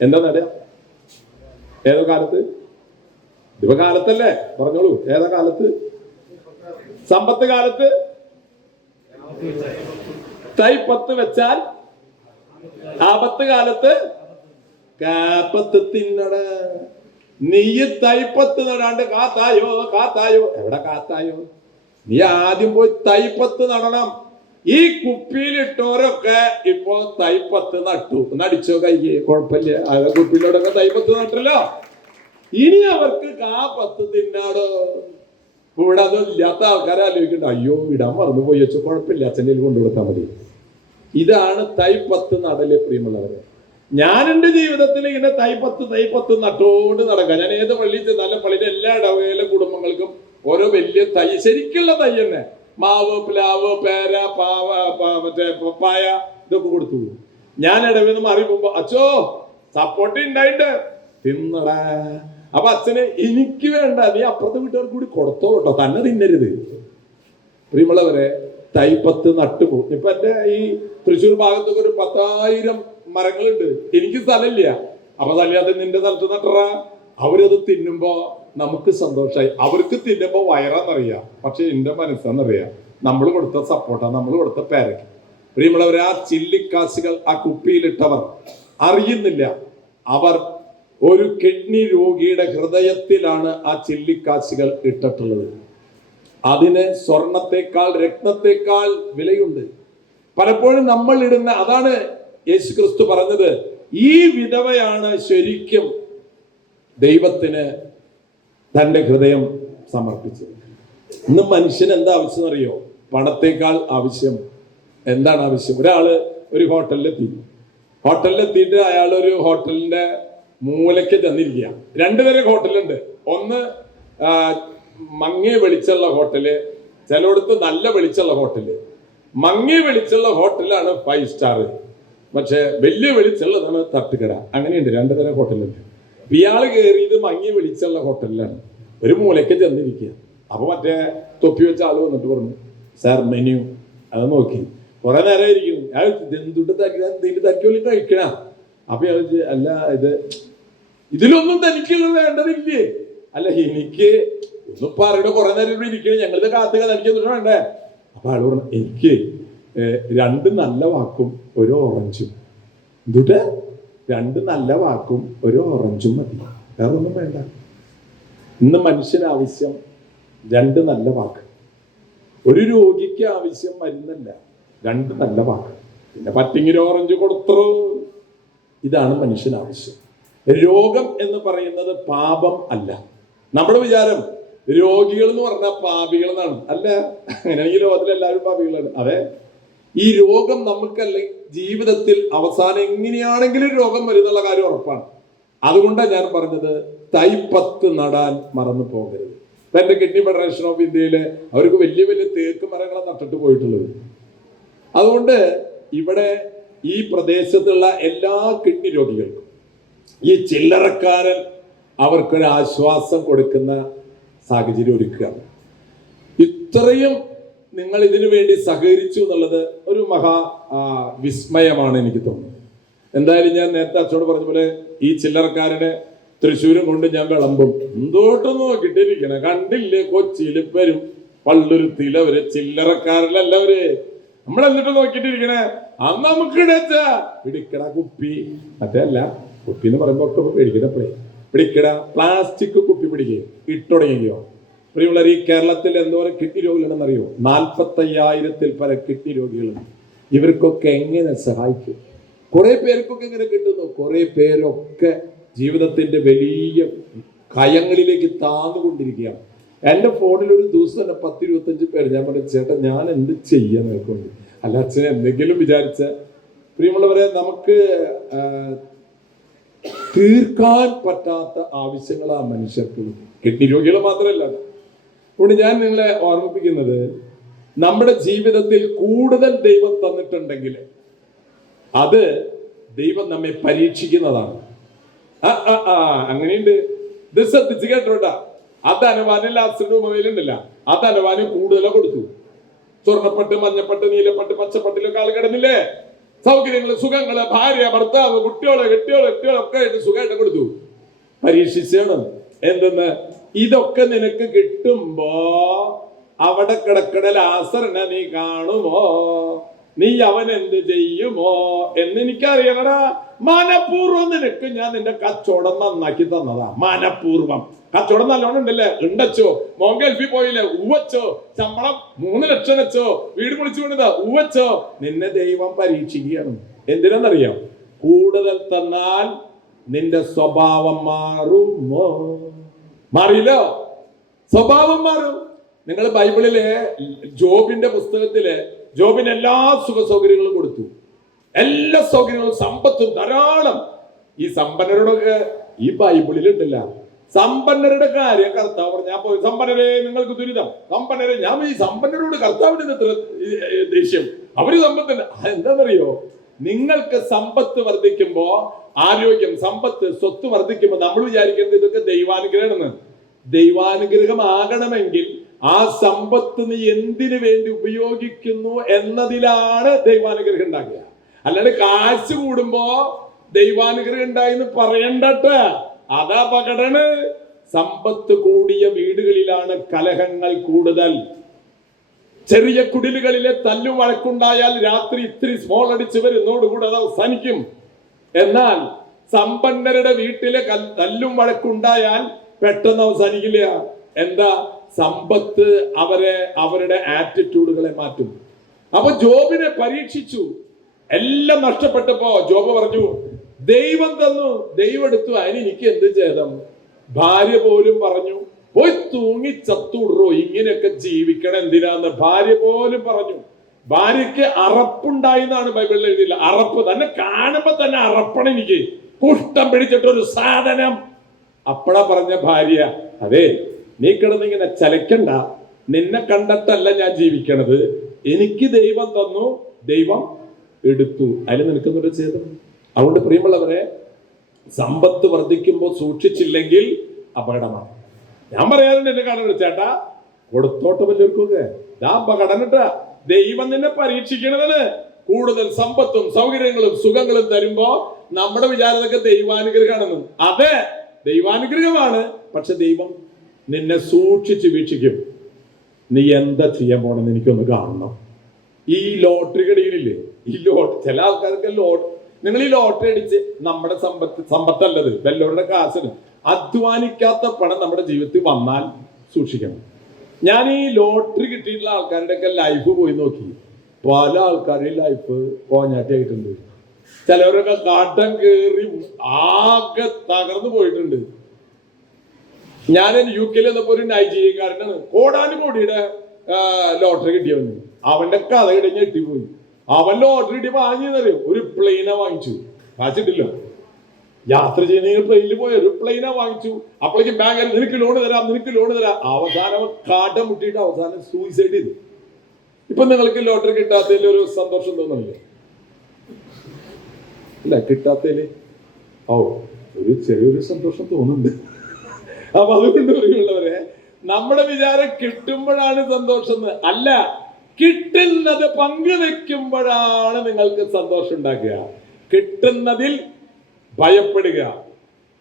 എന്താ നടുക, ഏതോ കാലത്ത് ദിവകാലത്തല്ലേ, പറഞ്ഞോളൂ. ഏതാ കാലത്ത്? സമ്പത്ത് കാലത്ത് തൈപ്പത്ത് വെച്ചാൽ ആപത്ത് കാലത്ത് കാപ്പത്ത് തിന്നട. നീ തൈപ്പത്ത് നടാണ്ട് കാത്തായോ? എവിടെ കാത്തായോ? നീ ആദ്യം പോയി തൈപ്പത്ത് നടണം. ഈ കുപ്പിയിലിട്ടോരൊക്കെ ഇപ്പോ തൈപ്പത്ത് നട്ടു, നടിച്ചോ കയ്യേ, കുഴപ്പമില്ല. അത് കുപ്പിയിലോടൊക്കെ തൈപ്പത്ത് നട്ടല്ലോ, ഇനി അവർക്ക് കാപ്പത്ത് തിന്നാടോ. ഇവിടെ അതൊന്നും ഇല്ലാത്ത ആൾക്കാരെ ആലോചിക്കണ്ട, അയ്യോ ഇടാൻ മറന്നുപോയി വെച്ചോ, കുഴപ്പമില്ല, അച്ഛൻ്റെ കൊണ്ടുകൊടുത്താൽ മതി. ഇതാണ് തൈപ്പത്ത് നടല്. പ്രിയമുള്ളവരെ, ഞാൻ എൻ്റെ ജീവിതത്തിൽ ഇങ്ങനെ തൈപ്പത്ത് നട്ടോണ്ട് നടക്കാം. ഞാൻ ഏത് പള്ളിയിൽ ചെന്നാലും പള്ളിയിലെ എല്ലാ ഇടവകയിലെ കുടുംബങ്ങൾക്കും ഓരോ വലിയ തൈ, ശരിക്കുള്ള തൈ തന്നെ, മാവ്, പ്ലാവ്, പേര, മറ്റേ പപ്പായ, ഇതൊക്കെ കൊടുത്തു. ഞാൻ ഇടവെന്ന് മാറി പോകുമ്പോ അച്ഛോ സപ്പോർട്ട് ഉണ്ടായിട്ട് തിന്നടാ. അപ്പൊ അച്ഛന് എനിക്ക് വേണ്ട, നീ അപ്പുറത്തെ വീട്ടുകാർക്ക് കൂടി കൊടുത്തോളൂട്ടോ, തന്നെ തിന്നരുത്. പ്രിയമുള്ളവരെ, തൈപ്പത്ത് നട്ടുപോകും. ഇപ്പൊ എന്റെ ഈ തൃശ്ശൂർ ഭാഗത്തൊക്കെ ഒരു 10,000 മരങ്ങളുണ്ട്. എനിക്ക് സ്ഥലമില്ല. അപ്പൊ സ്ഥലമില്ലാത്ത നിന്റെ സ്ഥലത്ത് നട്ടറാ. അവരത് തിന്നുമ്പോ നമുക്ക് സന്തോഷമായി, അവർക്ക് തിന്നുമ്പോ വയറാന്നറിയാം, പക്ഷെ എന്റെ മനസ്സാന്നറിയാം. നമ്മൾ കൊടുത്ത സപ്പോർട്ടാ, നമ്മൾ കൊടുത്ത പേരക്ക്. പ്രിയമുള്ളവരെ, ആ ചില്ലിക്കാശുകൾ ആ കുപ്പിയിലിട്ടവർ അറിയുന്നില്ല, അവർ ഒരു കിഡ്നി രോഗിയുടെ ഹൃദയത്തിലാണ് ആ ചില്ലിക്കാശുകൾ ഇട്ടിട്ടുള്ളത്. അതിന് സ്വർണത്തെക്കാൾ രത്നത്തെക്കാൾ വിലയുണ്ട്. പലപ്പോഴും നമ്മൾ ഇടുന്ന, അതാണ് യേശു ക്രിസ്തു പറഞ്ഞത്, ഈ വിധവയാണ് ശരിക്കും ദൈവത്തിന് തൻ്റെ ഹൃദയം സമർപ്പിച്ചത്. ഇന്ന് മനുഷ്യന് എന്താ ആവശ്യം അറിയോ? പണത്തേക്കാൾ ആവശ്യം എന്താണ് ആവശ്യം? ഒരാള് ഒരു ഹോട്ടലിലെത്തിയിട്ട് അയാൾ ഒരു ഹോട്ടലിന്റെ മൂലയ്ക്ക് ചെന്നിരിക്കുക. 2 തരം ഹോട്ടലുണ്ട്. ഒന്ന് മങ്ങിയ വെളിച്ചുള്ള ഹോട്ടല്, ചിലയിടത്ത് നല്ല വെളിച്ചുള്ള ഹോട്ടല്. മങ്ങി വെളിച്ചുള്ള ഹോട്ടലാണ് 5 സ്റ്റാർ, പക്ഷെ വലിയ വെളിച്ചുള്ളതാണ് തട്ടുകട. അങ്ങനെയുണ്ട്, 2 തരം ഹോട്ടലുണ്ട്. ഇയാള് കയറിയത് മങ്ങി വെളിച്ചുള്ള ഹോട്ടലിലാണ്. ഒരു മൂലയ്ക്ക് ചെന്നിരിക്കുക. അപ്പൊ മറ്റേ തൊപ്പി വെച്ച ആള് വന്നിട്ട് പറഞ്ഞു, സാർ മെനു. അത് നോക്കി കുറെ നേരം ഇരിക്കും. അയാൾ എന്തുകൊണ്ട് തക്കിയോലി കഴിക്കണ. അപ്പൊ അയാൾ അല്ല, ഇതിലൊന്നും തനിക്ക് വേണ്ടതില്ലേ? അല്ല, എനിക്ക് ഒന്നും പറയണ കുറെ നേരം ഇവിടെ ഇരിക്കണേ, ഞങ്ങളുടെ കാത്തുക തനിക്ക് എന്നിട്ട് വേണ്ടേ? അപ്പൊ ആള് പറഞ്ഞു, എനിക്ക് 2 നല്ല വാക്കും 1 ഓറഞ്ചും. എന്തുട്ട്? 2 നല്ല വാക്കും 1 ഓറഞ്ചും മതി, വേറെ ഒന്നും വേണ്ട. ഇന്ന് മനുഷ്യന് ആവശ്യം 2 നല്ല വാക്ക്. ഒരു രോഗിക്ക് ആവശ്യം മരുന്നല്ല, 2 നല്ല വാക്ക്. പിന്നെ പറ്റിങ്ങിന് ഓറഞ്ച് കൊടുത്തോ. ഇതാണ് മനുഷ്യന് ആവശ്യം. രോഗം എന്ന് പറയുന്നത് പാപം അല്ല. നമ്മുടെ വിചാരം രോഗികൾ എന്ന് പറഞ്ഞാൽ പാപികൾ എന്നാണ്. അല്ല, അങ്ങനെയാണെങ്കിൽ ലോകത്തിൽ എല്ലാവരും പാപികളാണ്. അതെ, ഈ രോഗം നമുക്കല്ല ജീവിതത്തിൽ അവസാനം എങ്ങനെയാണെങ്കിലും രോഗം വരുന്നുള്ള കാര്യം ഉറപ്പാണ്. അതുകൊണ്ടാണ് ഞാൻ പറഞ്ഞത് തൈപ്പത്ത് നടാൻ മറന്നു പോകരുത്. എന്റെ കിഡ്നി ഫെഡറേഷൻ ഓഫ് ഇന്ത്യയില് അവർക്ക് വലിയ വലിയ തേക്ക് മരങ്ങളെ നട്ടിട്ട് പോയിട്ടുള്ളത്. അതുകൊണ്ട് ഇവിടെ ഈ പ്രദേശത്തുള്ള എല്ലാ കിഡ്നി രോഗികൾക്കും ഈ ചില്ലറക്കാരൻ അവർക്കൊരു ആശ്വാസം കൊടുക്കുന്ന സാഹചര്യം ഒരുക്കുകയാണ്. ഇത്രയും നിങ്ങൾ ഇതിനു വേണ്ടി സഹകരിച്ചു എന്നുള്ളത് ഒരു മഹാ വിസ്മയമാണ് എനിക്ക് തോന്നുന്നത്. എന്തായാലും ഞാൻ നേരത്തെ അച്ഛനോട് പറഞ്ഞ പോലെ ഈ ചില്ലറക്കാരനെ തൃശ്ശൂരും കൊണ്ട് ഞാൻ വിളമ്പും. എന്തോട്ടം നോക്കിട്ടിരിക്കണേ, കണ്ടില്ലേ കൊച്ചിയിൽ വരും പള്ളുരുത്തിയിലവര് ചില്ലറക്കാരിലല്ലവര്. നമ്മളെന്നിട്ട് നോക്കിട്ടിരിക്കണേ, അന്ന് നമുക്ക് പിടിക്കട കുപ്പി, മറ്റല്ല കുപ്പി എന്ന് പറയുമ്പോ ഒക്കെ പേടിക്കണപ്പോഴേ പിടിക്കട പ്ലാസ്റ്റിക് കുപ്പി പിടിക്കുക ഇട്ടുടങ്ങിയോ. പ്രിയമുള്ളവർ, ഈ കേരളത്തിൽ എന്തോരം കിഡ്നി രോഗികളുണ്ടെന്ന് അറിയോ? 45,000-ൽ പരം കിഡ്നി രോഗികളുണ്ട്. ഇവർക്കൊക്കെ എങ്ങനെ സഹായിക്കും? കുറെ പേർക്കൊക്കെ ഇങ്ങനെ കിട്ടുന്നു, കുറെ പേരൊക്കെ ജീവിതത്തിന്റെ വലിയ കയങ്ങളിലേക്ക് താന്നുകൊണ്ടിരിക്കുകയാണ്. എൻ്റെ ഫോണിൽ ഒരു ദിവസം തന്നെ 10-25 പേര്. ഞാൻ പറഞ്ഞു, ചേട്ടാ ഞാൻ എന്ത് ചെയ്യാൻ നിൽക്കുന്നു? അല്ല അച്ഛൻ എന്തെങ്കിലും വിചാരിച്ച. പ്രിയമുള്ളവരെ, നമുക്ക് തീർക്കാൻ പറ്റാത്ത ആവശ്യങ്ങളാ മനുഷ്യർക്ക്. കിഡ്നി രോഗികൾ മാത്രമല്ല. അതുകൊണ്ട് ഞാൻ നിങ്ങളെ ഓർമ്മിപ്പിക്കുന്നത്, നമ്മുടെ ജീവിതത്തിൽ കൂടുതൽ ദൈവം തന്നിട്ടുണ്ടെങ്കിൽ അത് ദൈവം നമ്മെ പരീക്ഷിക്കുന്നതാണ്. അങ്ങനെയുണ്ട്. ഇത് ശ്രദ്ധിച്ച് കേട്ടോട്ടാ. അത് അനുവാനം ലാസ്റ്റ് മൊബൈലുണ്ടല്ല, അത് അനുവാനം കൂടുതലോ കൊടുത്തു. സ്വർണ്ണപ്പട്ട്, മഞ്ഞപ്പട്ട്, നീലപ്പട്ട്, പച്ചപ്പട്ടിലൊക്കെ ആൾ കിടന്നില്ലേ? സൗകര്യങ്ങള്, സുഖങ്ങള്, ഭാര്യ, ഭർത്താവ്, കുട്ടികള്, ഒക്കെ ആയിട്ട് സുഖമായിട്ട് കൊടുത്തു. പരീക്ഷിച്ചാണ്. എന്തെന്ന്? ഇതൊക്കെ നിനക്ക് കിട്ടുമ്പോ അവിടെ കിടക്കണ ലാസറിനെ നീ കാണുമോ? നീ അവൻ എന്ത് ചെയ്യുമോ എന്ന് എനിക്കറിയണടാ. മനഃപൂർവ്വം നിനക്ക് ഞാൻ നിന്റെ കച്ചവടം നന്നാക്കി തന്നതാ. മനഃപൂർവ്വം കച്ചവടം നല്ലോണം ഉണ്ടല്ലേ? ഉണ്ടച്ചോ. മോൻ ഗൾഫിൽ പോയില്ലേ? ഉവച്ചോ. ശമ്പളം 3 ലക്ഷം വെച്ചോ. വീട് പൊളിച്ചു കൊണ്ടതാ. ഉവച്ചോ. നിന്നെ ദൈവം പരീക്ഷിക്കുകയാണ്. എന്തിനാന്നറിയാം? കൂടുതൽ തന്നാൽ നിന്റെ സ്വഭാവം മാറുമോ? മാറിയില്ലോ, സ്വഭാവം മാറും. നിങ്ങൾ ബൈബിളിലെ ജോബിന്റെ പുസ്തകത്തില് ജോബിന് എല്ലാ സുഖ സൗകര്യങ്ങളും കൊടുത്തു, എല്ലാ സൗകര്യങ്ങളും, സമ്പത്തും ധാരാളം. ഈ സമ്പന്നരോടൊക്കെ ഈ ബൈബിളിൽ ഉണ്ടല്ല. സമ്പന്നരുടെ കാര്യം കർത്താവ് പറഞ്ഞാൽ പോയി, സമ്പന്നരെ നിങ്ങൾക്ക് ദുരിതം, സമ്പന്നരെ. ഞാൻ ഈ സമ്പന്നരോട് കർത്താവിന് ഇത്ര ദേഷ്യം, അവര് സമ്പത്തിന്. എന്താണെന്നറിയോ? നിങ്ങൾക്ക് സമ്പത്ത് വർദ്ധിക്കുമ്പോ, ആരോഗ്യം, സമ്പത്ത്, സ്വത്ത് വർദ്ധിക്കുമ്പോ നമ്മൾ വിചാരിക്കുന്നത് ഇതൊക്കെ ദൈവാനുഗ്രഹമാണ്. ദൈവാനുഗ്രഹമാകണമെങ്കിൽ ആ സമ്പത്ത് നീ എന്തിനു വേണ്ടി ഉപയോഗിക്കുന്നു എന്നതിലാണ് ദൈവാനുഗ്രഹം ഉണ്ടാകുക. അല്ലാണ്ട് കാശ് കൂടുമ്പോ ദൈവാനുഗ്രഹം ഉണ്ടായിന്ന് പറയണ്ടട്ട. അതാ പകടണ്. സമ്പത്ത് കൂടിയ വീടുകളിലാണ് കലഹങ്ങൾ കൂടുതൽ. ചെറിയ കുടിലുകളിലെ തല്ലും വഴക്കുണ്ടായാൽ രാത്രി ഇത്തിരി സ്മോൾ അടിച്ച് വരുന്നോടുകൂടെ അത് അവസാനിക്കും. എന്നാൽ സമ്പന്നരുടെ വീട്ടിലെ തല്ലും വഴക്കുണ്ടായാൽ പെട്ടെന്ന് അവസാനിക്കില്ല. എന്താ? സമ്പത്ത് അവരുടെ ആറ്റിറ്റ്യൂഡുകളെ മാറ്റും. അപ്പൊ ജോബിനെ പരീക്ഷിച്ചു. എല്ലാം നഷ്ടപ്പെട്ടപ്പോ ജോബ് പറഞ്ഞു, ദൈവം തന്നു, ദൈവം എടുത്തു, അതിന് എനിക്ക് എന്ത് ചെയ്തം? ഭാര്യ പോലും പറഞ്ഞു, പോയി തൂങ്ങി ചത്തുടറോ, ഇങ്ങനെയൊക്കെ ജീവിക്കണം എന്തിനാന്ന് ഭാര്യ പോലും പറഞ്ഞു. ഭാര്യയ്ക്ക് അറപ്പുണ്ടായി എന്നാണ് ബൈബിളിൽ എഴുതിയില്ല. അറപ്പ് തന്നെ കാണുമ്പോ തന്നെ അറപ്പണം എനിക്ക്, കുഷ്ഠം പിടിച്ചിട്ടൊരു സാധനം. അപ്പഴാ പറഞ്ഞ ഭാര്യ, അതെ നീ കിടന്നിങ്ങനെ ചലക്കണ്ട, നിന്നെ കണ്ടിട്ടല്ല ഞാൻ ജീവിക്കണത്, എനിക്ക് ദൈവം തന്നു, ദൈവം എടുത്തു, അതിൽ നിനക്കൊന്നൊരു ഛേദം. അതുകൊണ്ട് പ്രിയമുള്ളവരെ, സമ്പത്ത് വർദ്ധിക്കുമ്പോൾ സൂക്ഷിച്ചില്ലെങ്കിൽ അപകടമാണ്. ഞാൻ പറയാറുണ്ട് എന്റെ കട ചേട്ടാ കൊടുത്തോട്ടെ വല്ലവർക്കൊക്കെ, അപകടം കേട്ടാ. ദൈവം നിന്നെ പരീക്ഷിക്കണതാണ്. കൂടുതൽ സമ്പത്തും സൗകര്യങ്ങളും സുഖങ്ങളും തരുമ്പോ നമ്മുടെ വിചാരത്തൊക്കെ ദൈവാനുഗ്രഹമാണെന്ന്. അതെ, ദൈവാനുഗ്രഹമാണ്. പക്ഷെ ദൈവം നിന്നെ സൂക്ഷിച്ച് വീക്ഷിക്കും. നീ എന്താ ചെയ്യാൻ പോണെന്ന് എനിക്കൊന്ന് കാണണം. ഈ ലോട്ടറി കടിയിലില്ലേ, ചില ആൾക്കാർക്ക് നിങ്ങൾ ഈ ലോട്ടറി അടിച്ച് നമ്മുടെ സമ്പത്തല്ലത്, വല്ലവരുടെ കാശിന് അധ്വാനിക്കാത്ത പണം നമ്മുടെ ജീവിതത്തിൽ വന്നാൽ സൂക്ഷിക്കണം. ഞാൻ ഈ ലോട്ടറി കിട്ടിയിട്ടുള്ള ആൾക്കാരുടെ ഒക്കെ ലൈഫ് പോയി നോക്കി. പല ആൾക്കാരുടെയും ലൈഫ് പോഞ്ഞാട്ടിയായിട്ടുണ്ട്. ചിലവരൊക്കെ കാട്ടം കയറി ആകെ തകർന്നു പോയിട്ടുണ്ട്. ഞാൻ UK വന്നപ്പോ ഒരു നൈജീരിയക്കാരനാണ്, കോടാനുകോടിയുടെ ലോട്ടറി കിട്ടിയവന്. അവന്റെ കഥ കിടഞ്ഞ് ഞെട്ടിപ്പോയി. അവൻ ലോട്ടറി കിട്ടിയപ്പോ വാങ്ങിയെന്നറിയോ, ഒരു പ്ലെയിനാ വാങ്ങിച്ചു. കാശിട്ടില്ല, യാത്ര ചെയ്യുന്ന പ്ലെയിനിൽ പോയ ഒരു പ്ലെയിനാ വാങ്ങിച്ചു. അപ്പോഴേക്കും ബാങ്ക് നിനക്ക് ലോൺ തരാം. അവസാനം കാട്ട മുട്ടിയിട്ട് അവസാനം സൂയിസൈഡ് ചെയ്തു. ഇപ്പൊ നിങ്ങൾക്ക് ലോട്ടറി കിട്ടാത്തതിൽ ഒരു സന്തോഷം തോന്നുന്നില്ലേ? ഇല്ല, കിട്ടാത്തതില് ഒരു ചെറിയൊരു സന്തോഷം തോന്നുന്നുണ്ട്. അപ്പൊ അതുകൊണ്ട് പറയുള്ളവരെ, നമ്മുടെ വിചാരം കിട്ടുമ്പോഴാണ് സന്തോഷം അല്ല, കിട്ടുന്നത് പങ്കുവെക്കുമ്പോഴാണ് നിങ്ങൾക്ക് സന്തോഷം ഉണ്ടാക്കുക. കിട്ടുന്നതിൽ ഭയപ്പെടുക.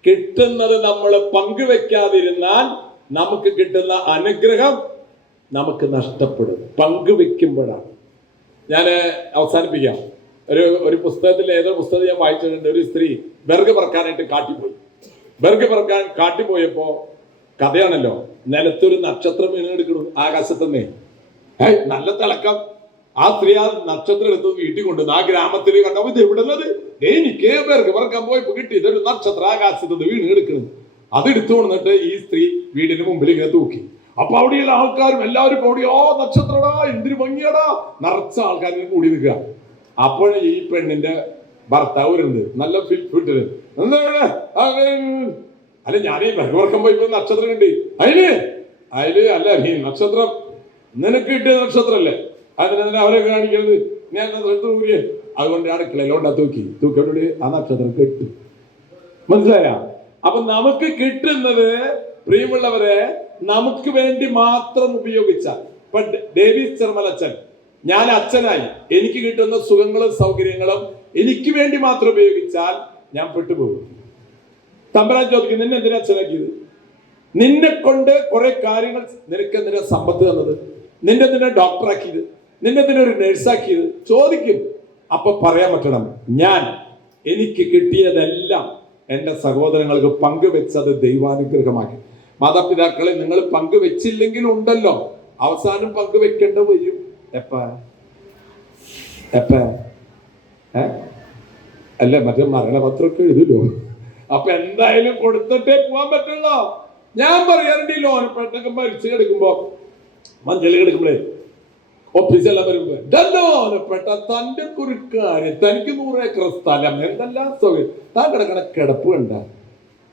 കിട്ടുന്നത് നമ്മൾ പങ്കുവെക്കാതിരുന്നാൽ നമുക്ക് കിട്ടുന്ന അനുഗ്രഹം നമുക്ക് നഷ്ടപ്പെടും. പങ്കുവെക്കുമ്പോഴാണ്. ഞാൻ അവസാനിപ്പിക്കാം. ഒരു പുസ്തകത്തിൽ, ഏതോ പുസ്തകം ഞാൻ വായിച്ചിട്ടുണ്ട്. ഒരു സ്ത്രീ ബെർഗ് പറക്കാനായിട്ട് കാട്ടിപ്പോയി. ബെർഗ് പറക്കാൻ കാട്ടിപ്പോയപ്പോ കഥയാണല്ലോ, നിലത്തൊരു നക്ഷത്രം വീണെടുക്കണം ആകാശത്തന്നെ. നല്ല തിളക്കം. ആ സ്ത്രീ ആ നക്ഷത്രം എടുത്ത് വീട്ടിൽ കൊണ്ടുവന്നു. ആ ഗ്രാമത്തിൽ കണ്ടപ്പോ ഇത് എവിടുന്നത്, എനിക്ക് ബെർഗ് പറക്കാൻ പോയപ്പോ കിട്ടി ഇതൊരു നക്ഷത്രം ആകാശത്ത് വീണ് എടുക്കണം. അത് എടുത്തു കൊണ്ടിട്ട് ഈ സ്ത്രീ വീടിന് മുമ്പിൽ ഇങ്ങനെ തൂക്കി. അപ്പൊ അവിടെയുള്ള ആൾക്കാരും എല്ലാവരും കൂടി, നക്ഷത്രടാ, എന്തിനു ഭംഗിയടാ, നിറച്ച ആൾക്കാരും കൂടി നിൽക്കുക. അപ്പോൾ ഈ പെണ്ണിന്റെ ഭർത്താവ് വരുന്നത് നല്ല ഫിൽറ്റർ, അല്ല ഞാനീ ബെർഗ് പോയപ്പോ നക്ഷത്രം കിട്ടി. അതില് അല്ല, ഈ നക്ഷത്രം നിനക്ക് കിട്ടിയ നക്ഷത്രല്ലേ, അതിനെ അവരെ കാണിക്കുന്നത്, ഞാൻ തൂക്കിയേ. അതുകൊണ്ട് അടുക്കളയിലോണ്ടാ തൂക്കിയോട് ആ നക്ഷത്രം കെട്ടു. മനസ്സിലായ? അപ്പൊ നമുക്ക് കിട്ടുന്നത് പ്രിയമുള്ളവരെ നമുക്ക് വേണ്ടി മാത്രം ഉപയോഗിച്ചാൽ. ഇപ്പൊ ഡേവിസ് ചെർമലച്ചൻ, ഞാൻ അച്ഛനായി എനിക്ക് കിട്ടുന്ന സുഖങ്ങളും സൗകര്യങ്ങളും എനിക്ക് വേണ്ടി മാത്രം ഉപയോഗിച്ചാൽ ഞാൻ പെട്ടുപോകും. തമ്പരാൻ ചോദിക്കും, നിന്നെ എന്തിനാ അച്ഛനാക്കിയത്? നിന്നെ കൊണ്ട് കുറെ കാര്യങ്ങൾ, നിനക്ക് എന്തിനാ സമ്പത്ത് തന്നത്? നിന്നെ എന്തിനാ ഡോക്ടറാക്കിയത്? നിന്നെ എന്തിനാ ഒരു നഴ്സാക്കിയത്? ചോദിക്കും. അപ്പൊ പറയാൻ പറ്റണം, ഞാൻ എനിക്ക് കിട്ടിയതെല്ലാം എന്റെ സഹോദരങ്ങൾക്ക് പങ്കുവെച്ചത് ദൈവാനുഗ്രഹമാക്കി. മാതാപിതാക്കളെ നിങ്ങൾ പങ്കുവെച്ചില്ലെങ്കിൽ ഉണ്ടല്ലോ, അവസാനം പങ്കുവെക്കേണ്ട വരും. അല്ല, മറ്റേ മരണപത്രമൊക്കെ എഴുതല്ലോ. അപ്പൊ എന്തായാലും കൊടുത്തിട്ടേ പോവാൻ പറ്റുള്ളൂ. ഞാൻ പറയാറുണ്ട്, ഈ ലോനപ്പെട്ടൊക്കെ മരിച്ചു കിടക്കുമ്പോ, മഞ്ചളി കിടക്കുമ്പോഴേ ഓഫീസെല്ലാം വരുമ്പോ, ലോനപ്പെട്ട തന്റെ കുറുക്കാര്, തനിക്ക് 100 ഏക്കർ സ്ഥലം, എന്തെല്ലാം സൗകര്യം, താൻ കിടക്കണ കിടപ്പ് കണ്ട,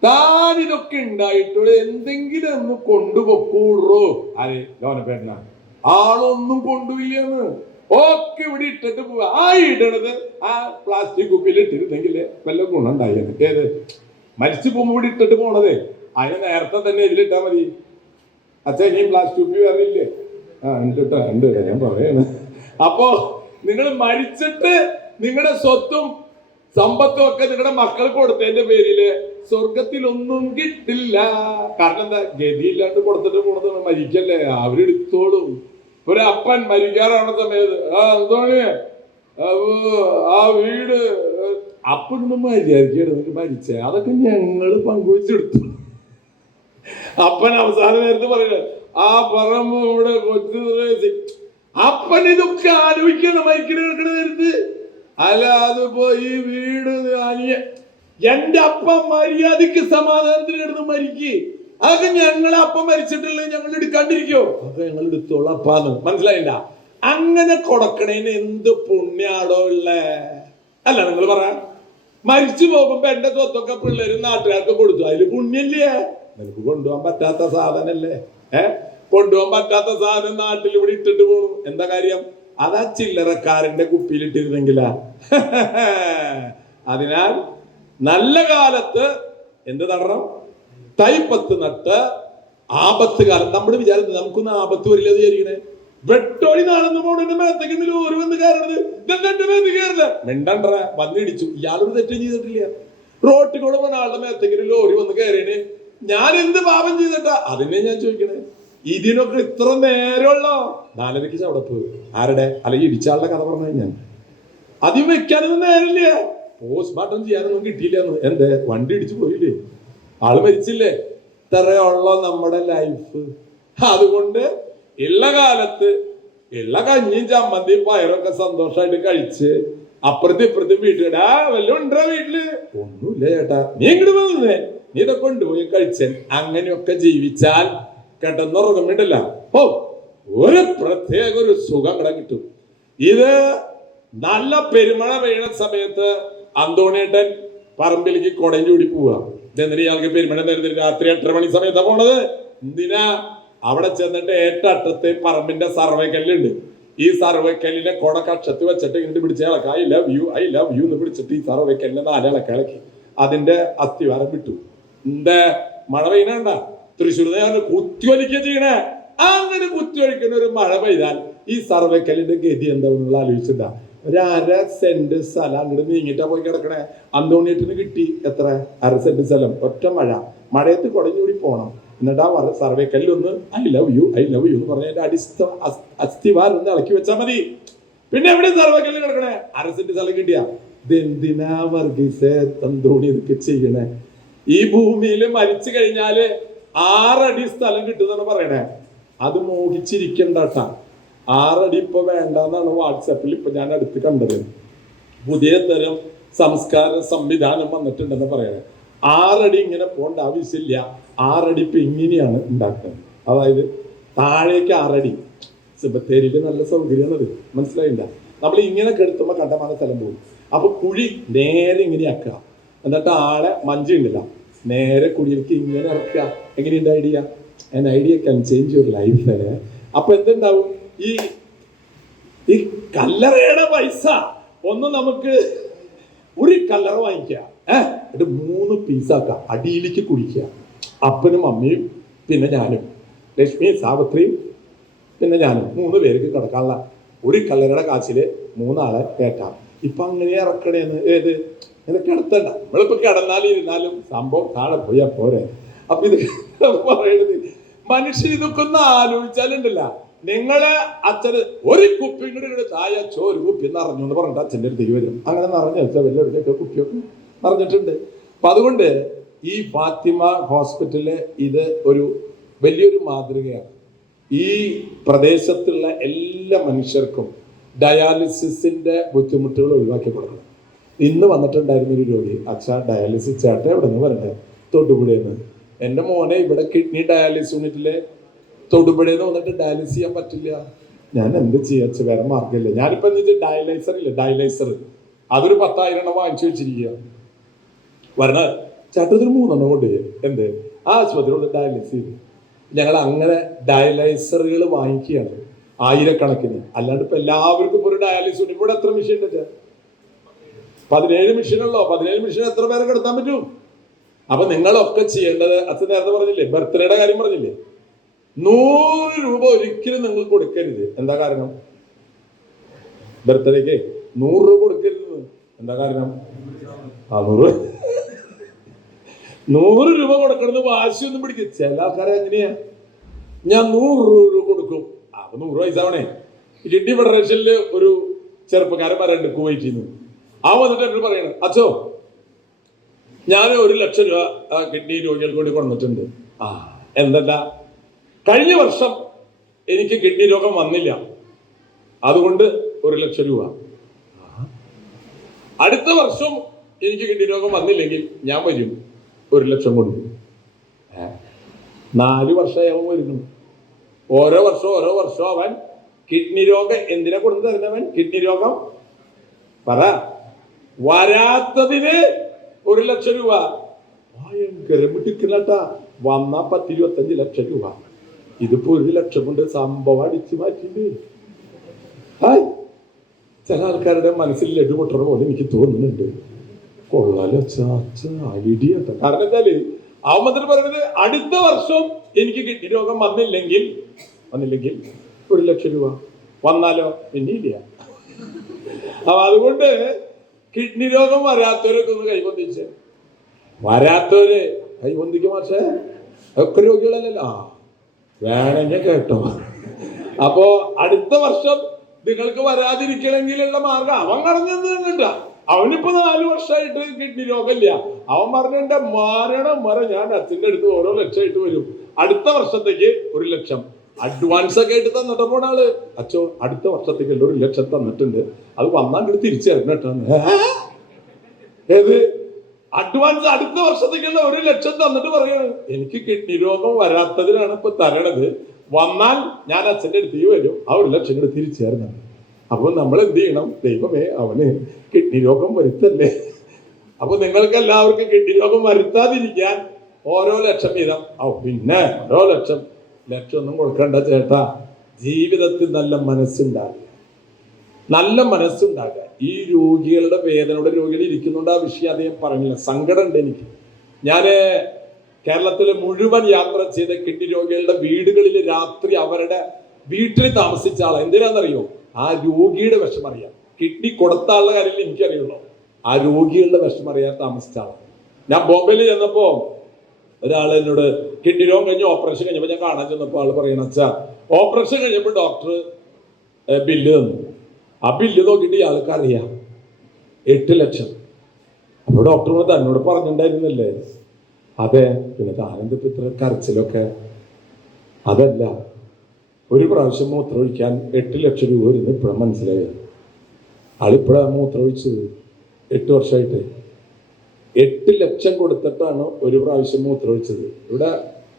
താൻ ഇതൊക്കെ ഉണ്ടായിട്ടുള്ള എന്തെങ്കിലും ഒന്ന് കൊണ്ടുപോക്കൂടോ. ആരെ? ലോനപ്പേട്ടന. ആളൊന്നും കൊണ്ടുപോയില്ലെന്ന്, ഒക്കെ ഇവിടെ ഇട്ടിട്ട് പോവാ. ആ ഇടണത് ആ പ്ലാസ്റ്റിക് കുപ്പിയിൽ ഇട്ടിരുന്നെങ്കിൽ വല്ല ഗുണം ഉണ്ടായിരുന്നു. ഏത് മരിച്ചു പോകുമ്പോ ഇവിടെ ഇട്ടിട്ട് പോണതേ, അതിന് നേരത്തെ തന്നെ ഇതിലിട്ടാ മതി. അച്ഛാ, ഇനി പ്ലാസ്റ്റിക് കുപ്പി അറിയില്ലേ? ഉണ്ട് ഞാൻ പറയാണ്. അപ്പോ നിങ്ങൾ മരിച്ചിട്ട് നിങ്ങളുടെ സ്വത്തും സമ്പത്തും ഒക്കെ നിങ്ങളുടെ മക്കൾക്ക് കൊടുത്തതിന്റെ പേരില് സ്വർഗത്തിൽ ഒന്നും കിട്ടില്ല. കാരണം എന്താ? ഗതിയില്ലാണ്ട് കൊടുത്തിട്ട് പോണത് മരിക്കല്ലേ, അവരെടുത്തോളും. ഒരു അപ്പൻ മരിക്കാറാണ് സമയത്ത്, എന്തോണേ ആ വീട് അപ്പനൊന്നും മര്യാദയ്ക്കാണ് നിങ്ങൾക്ക് മരിച്ചേ, അതൊക്കെ ഞങ്ങള് പങ്കുവെച്ചെടുത്തു. അപ്പൻ അവസാന നേരത്ത് പറയുന്നത്, ആ പറമ്പ് ഇവിടെ കൊച്ചു. അപ്പൻ ഇതൊക്കെ ആലോചിക്കണം മരിക്കണ നേരത്ത്. അല്ല, അതിപ്പോ ഈ വീട് എന്റെ അപ്പം മര്യാദക്ക് സമാധാനത്തിന് കിടന്ന് മരിക്ക്, അതൊക്കെ ഞങ്ങളെ അപ്പം മരിച്ചിട്ടുള്ളത് ഞങ്ങൾ എടുക്കാണ്ടിരിക്കോ? അതൊക്കെ ഞങ്ങൾ എടുത്തോളാം അപ്പാന്ന്. മനസ്സിലായില്ല? അങ്ങനെ കൊടുക്കണേന് എന്ത് പുണ്യാടോ ഉള്ളേ? അല്ല, നിങ്ങൾ പറയാ, മരിച്ചു പോകുമ്പോ എന്റെ സ്വത്തൊക്കെ പിള്ളേരും നാട്ടുകാർക്ക് കൊടുത്തു, അതില് പുണ്യല്ലേ? നിനക്ക് കൊണ്ടുപോകാൻ പറ്റാത്ത സാധനല്ലേ? കൊണ്ടുപോകാൻ പറ്റാത്ത സാധനം നാട്ടിൽ ഇവിടെ ഇട്ടിട്ട് പോണു. എന്താ കാര്യം? അതാ ചില്ലറക്കാരന്റെ കുപ്പിയിലിട്ടിരുന്നെങ്കിലാ. അതിനാൽ നല്ല കാലത്ത് എന്ത് നടണം? തൈപ്പത്ത് നട്ട് ആപത്ത് കാലം. നമ്മുടെ വിചാരം നമുക്കൊന്നും ആപത്ത് വരില്ല എന്ന് വിചാരിക്കണേ. വെട്ടോടി നടന്നു പോണ മേത്തേക്ക് ലോറി വന്ന് കയറണത് ഇതെന്റെ മേത്ത് കയറില്ല. മിണ്ടണ്ട, വന്നിടിച്ചു. ഇയാളൊരു തെറ്റും ചെയ്തിട്ടില്ല. റോട്ടിൽ കൂടെ പോണ ആളുടെ മേത്തേക്ക് ലോറി വന്ന് കയറിയന് ഞാൻ എന്ത് പാപം ചെയ്തിട്ടാ? അതിനെ ഞാൻ ചോദിക്കണേ. ഇതിനൊക്കെ ഇത്ര നേരമുള്ളോ? 4:30 ചവിടപ്പ്. ആരുടെ? അല്ലെങ്കിൽ ഇടിച്ചാളുടെ കഥ പറഞ്ഞു കഴിഞ്ഞാൽ അധികം വെക്കാനൊന്നും നേരില്ല. പോസ്റ്റ്മോർട്ടം ചെയ്യാനൊന്നും കിട്ടിയില്ലെന്ന്. എന്തേ? വണ്ടി ഇടിച്ചു പോയില്ലേ? ആള് മരിച്ചില്ലേ? ഇത്രയുള്ള നമ്മുടെ ലൈഫ്. അതുകൊണ്ട് ഉള്ള കാലത്ത് ഉള്ള കഞ്ഞിയും ചമ്മന്തിയും പയറൊക്കെ സന്തോഷമായിട്ട് കഴിച്ച് അപ്പുറത്ത് ഇപ്പുറത്ത് വീട്ടിലിടാ വല്ലതും ഉണ്ടോ വീട്ടില്? ഒന്നുമില്ല ചേട്ടാ, നീ ഇങ്ങോട്ട് വന്നേ, നീ ഇതൊക്കെ കൊണ്ടുപോയി കഴിച്ചൻ. അങ്ങനെയൊക്കെ ജീവിച്ചാൽ കിടന്നുറങ്ങുന്നുണ്ടല്ല, ഓ ഒരു പ്രത്യേക ഒരു സുഖം ഇവിടെ കിട്ടും. ഇത് നല്ല പെരുമഴ പെയ്യണ സമയത്ത് അന്തോണിയേട്ടൻ പറമ്പിലേക്ക് കുടയും ചൂടി പോവുക. ഇതെന്തിനാ ഇയാൾക്ക് പെരുമഴ നേരത്തെ രാത്രി 8:30 മണി സമയത്താ പോണത്? എന്തിനാ? അവിടെ ചെന്നിട്ട് ഏറ്റത്തെ പറമ്പിന്റെ സർവേക്കല്ലുണ്ട്. ഈ സർവേക്കല്ലിനെ കുട കക്ഷത്ത് വെച്ചിട്ട് ഇങ്ങോട്ട് പിടിച്ച ഇളക്ക ഐ ലവ് യു എന്ന് പിടിച്ചിട്ട് ഈ സർവേക്കല്ലിനെ 4 ഇളക്ക ഇളക്കി അതിന്റെ അസ്ഥിവാരം വിട്ടു. എന്താ മഴ പെയ്യണണ്ട? തൃശ്ശൂർ കുത്തിയൊലിക്കുക ചെയ്യണേ. അങ്ങനെ കുത്തിയൊലിക്കുന്ന ഒരു മഴ പെയ്താൽ ഈ സർവേക്കല്ലിന്റെ ഗതി എന്താണെന്നുള്ള ആലോചിച്ചിട്ടാ. ഒരു 1/2 സെന്റ് സ്ഥലം അങ്ങോട്ട് നീങ്ങിട്ടാ പോയി കിടക്കണേ. അന്തോണിയേട്ടിന് കിട്ടി എത്ര? 1/2 സെന്റ് സ്ഥലം. ഒറ്റ മഴയത്ത് കുടഞ്ഞുകൂടി പോണം. എന്നിട്ട് ആ സർവേക്കല്ലൊന്ന് ഐ ലവ് യു എന്ന് പറഞ്ഞ അതിന്റെ അസ്ഥിവാരം ഒന്ന് ഇളക്കി വെച്ചാൽ മതി. പിന്നെ എവിടെ സർവേക്കല്ല് കിടക്കണേ? 1/2 സെന്റ് സ്ഥലം കിട്ടിയാ. ഇതെന്തിനാ വർഗീസേ അന്തോണി ഇതൊക്കെ ചെയ്യണേ? ഈ ഭൂമിയിൽ മരിച്ചു കഴിഞ്ഞാല് 6 അടി സ്ഥലം കിട്ടുന്നാണ് പറയണേ. അത് മോഹിച്ചിരിക്കണ്ടാട്ടാ. 6 അടി ഇപ്പൊ വേണ്ടെന്നാണ് വാട്സാപ്പിൽ ഇപ്പൊ ഞാൻ അടുത്ത് കണ്ടത്. പുതിയ തരം സംസ്കാര സംവിധാനം വന്നിട്ടുണ്ടെന്ന് പറയണേ. 6 അടി ഇങ്ങനെ പോകേണ്ട ആവശ്യമില്ല. 6 അടി ഇപ്പൊ ഇങ്ങനെയാണ് ഉണ്ടാക്കുന്നത്. അതായത് താഴേക്ക് 6 അടി. സിബത്തേരിക്ക് നല്ല സൗകര്യമാണത്, മനസ്സിലായില്ല? നമ്മൾ ഇങ്ങനെ കെടുത്തുമ്പോ കണ്ടമാന സ്ഥലം പോകും. അപ്പൊ കുഴി നേരെ ഇങ്ങനെ ആക്കുക. എന്നിട്ട് ആളെ മഞ്ചുണ്ടല്ല നേരെ കുഴിയിലേക്ക് ഇങ്ങനെ ഇറക്കുക. എങ്ങനെയുണ്ട് idea? And idea can change your life. അപ്പൊ എന്തുണ്ടാവും? ഈ കല്ലറയുടെ പൈസ ഒന്ന് നമുക്ക് ഒരു കല്ലറ വാങ്ങിക്കുക, എന്നിട്ട് 3 പീസാക്കുക, അടിയിലേക്ക് കുടിക്കുക. അപ്പനും അമ്മയും പിന്നെ ഞാനും, ലക്ഷ്മിയും സാവിത്രിയും പിന്നെ ഞാനും, 3 പേർക്ക് കിടക്കാനുള്ള ഒരു കല്ലറയുടെ കാശില് 3 ആളെ കയറ്റാം. ഇപ്പൊ അങ്ങനെ ഇറക്കണേന്ന്. ഏത്? ഇങ്ങനെ കിടത്തണ്ട. നമ്മളിപ്പോ കിടന്നാലും ഇരുന്നാലും സംഭവം താഴെ പോയാ പോരെ. അപ്പൊ ഇത് പറയണത് മനുഷ്യൻ ഇതൊക്കെ ഒന്ന് ആലോചിച്ചാലുണ്ടല്ല. നിങ്ങളെ അച്ഛന് ഒരു കുപ്പി ഇങ്ങോട്ട് തായ ചോറ് കുപ്പി നിറഞ്ഞു എന്ന് പറഞ്ഞിട്ട് അച്ഛൻ്റെ അടുത്തേക്ക് വരും. അങ്ങനെ നിറഞ്ഞു വെച്ചാൽ വലിയ കുപ്പിയൊക്കെ നിറഞ്ഞിട്ടുണ്ട്. അപ്പൊ അതുകൊണ്ട് ഈ ഫാത്തിമ ഹോസ്പിറ്റല് ഇത് ഒരു വലിയൊരു മാതൃകയാണ്. ഈ പ്രദേശത്തുള്ള എല്ലാ മനുഷ്യർക്കും ഡയാലിസിന്റെ ബുദ്ധിമുട്ടുകൾ ഒഴിവാക്കി കൊടുക്കണം. ഇന്ന് വന്നിട്ടുണ്ടായിരുന്ന ഒരു രോഗി, അച്ഛാ ഡയാലിസിസ് ചേട്ടൻ എവിടെ നിന്ന് വരണ്ടേ? തൊടുപുഴയെന്ന്. എൻ്റെ മോനെ ഇവിടെ കിഡ്നി ഡയാലിസിസ് യൂണിറ്റിലെ തൊടുപുഴയെന്ന് വന്നിട്ട് ഡയാലിസിസ് ചെയ്യാൻ പറ്റില്ല. ഞാൻ എന്ത് ചെയ്യാച്ച? വേറെ മാർഗമില്ല. ഞാനിപ്പോ എന്താ ഡയലൈസർ ഇല്ല, ഡയലൈസർ അതൊരു 10,000 വാങ്ങിച്ചു വെച്ചിരിക്കുക. വരണ ചേട്ടത്തിന് 3 കൊണ്ട് എന്ത് ആശുപത്രിയുള്ള ഡയാലിസിസ്. ഞങ്ങൾ അങ്ങനെ ഡയലൈസറുകൾ വാങ്ങിക്കുകയാണ് 1000 അല്ലാണ്ട് ഇപ്പൊ എല്ലാവർക്കും ഇപ്പൊ ഒരു ഡയാലിസിസ് ഉണ്ട്. ഇവിടെ എത്ര മെഷീൻ ഉണ്ട്? 17 മെഷീനുള്ളോ? 17 മെഷീൻ എത്ര പേരെ കിടത്താൻ പറ്റും? അപ്പൊ നിങ്ങളൊക്കെ ചെയ്യേണ്ടത്, അച്ഛൻ നേരത്തെ പറഞ്ഞില്ലേ, ബർത്ത്ഡേയുടെ കാര്യം പറഞ്ഞില്ലേ, 100 രൂപ ഒരിക്കലും നിങ്ങൾ കൊടുക്കരുത്. എന്താ കാരണം? ബർത്ത്ഡേക്ക് 100 രൂപ കൊടുക്കരുത്. എന്താ കാരണം? 100 രൂപ കൊടുക്കണമെന്ന് വാശിയൊന്നും പിടിക്കും. ചില ആൾക്കാരെ എങ്ങനെയാ, ഞാൻ 100 രൂപ കൊടുക്കും. അപ്പൊ 100 വയസ്സാവണേ. കിഡ്നി ഫെഡറേഷനിൽ ഒരു ചെറുപ്പക്കാരൻ പറയുന്നുണ്ട് കുവൈറ്റിൽ നിന്ന്. ആ വന്നിട്ട് എന്നോട് പറയണം, അച്ഛോ ഞാൻ 1,00,000 രൂപ കിഡ്നി രോഗികൾക്ക് വേണ്ടി കൊണ്ടിട്ടുണ്ട്. എന്തല്ല, കഴിഞ്ഞ വർഷം എനിക്ക് കിഡ്നി രോഗം വന്നില്ല, അതുകൊണ്ട് 1,00,000 രൂപ. അടുത്ത വർഷം എനിക്ക് കിഡ്നി രോഗം വന്നില്ലെങ്കിൽ ഞാൻ വരും, 1,00,000 കൊടുക്കും. 4 വർഷമായി അവൻ വരുന്നു. ഓരോ വർഷവും അവൻ കിഡ്നി രോഗം എന്തിനാ കൊടുത്തു തരുന്നവൻ? കിഡ്നി രോഗം പറ വരാത്തതിന് 1,00,000 രൂപ. ഭയങ്കര മിടുക്കലാട്ടാ. വന്നാ 10-25 ലക്ഷം രൂപ. ഇതിപ്പോ 1,00,000 കൊണ്ട് സംഭവം അടിച്ചു മാറ്റിണ്ട്. ഹായ്, ചില ആൾക്കാരുടെ മനസ്സിൽ ലഡു പൊട്ടണ പോലെ എനിക്ക് തോന്നുന്നുണ്ട്. കൊള്ളാലോ ഐഡിയ. കാരണം എന്തായാല് അവൻ പറയുന്നത് അടുത്ത വർഷം എനിക്ക് കിഡ്നി രോഗം വന്നില്ലെങ്കിൽ 1,00,000 രൂപ, വന്നാലോ പിന്നെയില്ല. അപ്പൊ അതുകൊണ്ട് കിഡ്നി രോഗം വരാത്തവരൊക്കെ ഒന്ന് കൈബന്ധിച്ച്, വരാത്തവര് കൈബന്ധിക്കും. പക്ഷേ ഒക്കെ രോഗികളല്ലല്ലോ. വേണമെങ്കിൽ കേട്ടോ. അപ്പോ അടുത്ത വർഷം നിങ്ങൾക്ക് വരാതിരിക്കണമെങ്കിലുള്ള മാർഗം അവൻ കടഞ്ഞു കിട്ടാ. അവനിപ്പോ 4 വർഷമായിട്ട് കിഡ്നി രോഗമില്ല. അവൻ പറഞ്ഞ മരണം വരെ ഞാൻ അച്ഛൻ്റെ അടുത്ത് ഓരോ ലക്ഷമായിട്ട് വരും, അടുത്ത വർഷത്തേക്ക് 1,00,000 അഡ്വാൻസ് ഒക്കെ ആയിട്ട് തന്നിട്ട് പോണ ആള്. അച്ഛോ അടുത്ത വർഷത്തേക്ക് 1,00,000 തന്നിട്ടുണ്ട്, അത് വന്നാൽ തിരിച്ചു തരണം കേട്ടോ. ഏത് അഡ്വാൻസ്? അടുത്ത വർഷത്തേക്കുള്ള 1,00,000 തന്നിട്ട് പറയാണ് എനിക്ക് കിഡ്നി രോഗം വരാത്തതിനാണ് ഇപ്പൊ തരണത്, വന്നാൽ ഞാൻ അച്ഛൻ്റെ അടുത്തേക്ക് വരും, ആ 1,00,000 കൂടെ തിരിച്ചു തരണം. അപ്പൊ നമ്മൾ എന്ത് ചെയ്യണം? ദൈവമേ അവന് കിഡ്നി രോഗം വരുത്തല്ലേ. അപ്പൊ നിങ്ങൾക്ക് എല്ലാവർക്കും കിഡ്നി രോഗം വരുത്താതിരിക്കാൻ ഓരോ ലക്ഷം വീതം. പിന്നെ ഓരോ ലക്ഷമൊന്നും കൊടുക്കണ്ട ചേട്ടാ. ജീവിതത്തിൽ നല്ല മനസ്സുണ്ടാകുക, നല്ല മനസ്സുണ്ടാകുക. ഈ രോഗികളുടെ വേദനയുടെ രോഗികൾ ഇരിക്കുന്നുണ്ട്, ആ വിഷയം അദ്ദേഹം പറഞ്ഞില്ല. സങ്കടം ഉണ്ട് എനിക്ക്. ഞാന് കേരളത്തിലെ മുഴുവൻ യാത്ര ചെയ്ത കിഡ്നി രോഗികളുടെ വീടുകളിൽ രാത്രി അവരുടെ വീട്ടിൽ താമസിച്ച ആളാണ്. എന്തിനാണെന്നറിയോ? ആ രോഗിയുടെ വിഷം അറിയാം. കിഡ്നി കൊടുത്ത ആളുടെ കാര്യത്തിൽ എനിക്കറിയുള്ളൂ, ആ രോഗികളുടെ വിഷം അറിയാൻ താമസിച്ച ആളാണ്. ഞാൻ ബോംബെയിൽ ചെന്നപ്പോ ഒരാൾ എന്നോട് കിഡ്നി രോഗം കഴിഞ്ഞ് ഓപ്പറേഷൻ കഴിഞ്ഞപ്പോൾ ഞാൻ കാണാൻ ചെന്നപ്പോൾ ആൾ പറയണ വെച്ചാ ഓപ്പറേഷൻ കഴിഞ്ഞപ്പോൾ ഡോക്ടർ ബില്ല് തന്നു. ആ ബില്ല് നോക്കിയിട്ട് ഇയാൾക്ക് അറിയാം 8,00,000. അപ്പോൾ ഡോക്ടർ തന്നോട് പറഞ്ഞിട്ടുണ്ടായിരുന്നില്ലേ? അതെ. പിന്നെ താനെന്തിപ്പോ ഇത്ര കരച്ചിലൊക്കെ? അതല്ല, ഒരു പ്രാവശ്യം മൂത്രമൊഴിക്കാൻ 8,00,000 രൂപ വരുന്നു ഇപ്പോഴും മനസ്സിലായി. ആളിപ്പോഴാണ് മൂത്രമൊഴിച്ചത് 8 വർഷമായിട്ട്. 8,00,000 കൊടുത്തിട്ടാണ് ഒരു പ്രാവശ്യം മൂത്രമൊഴിച്ചത്. ഇവിടെ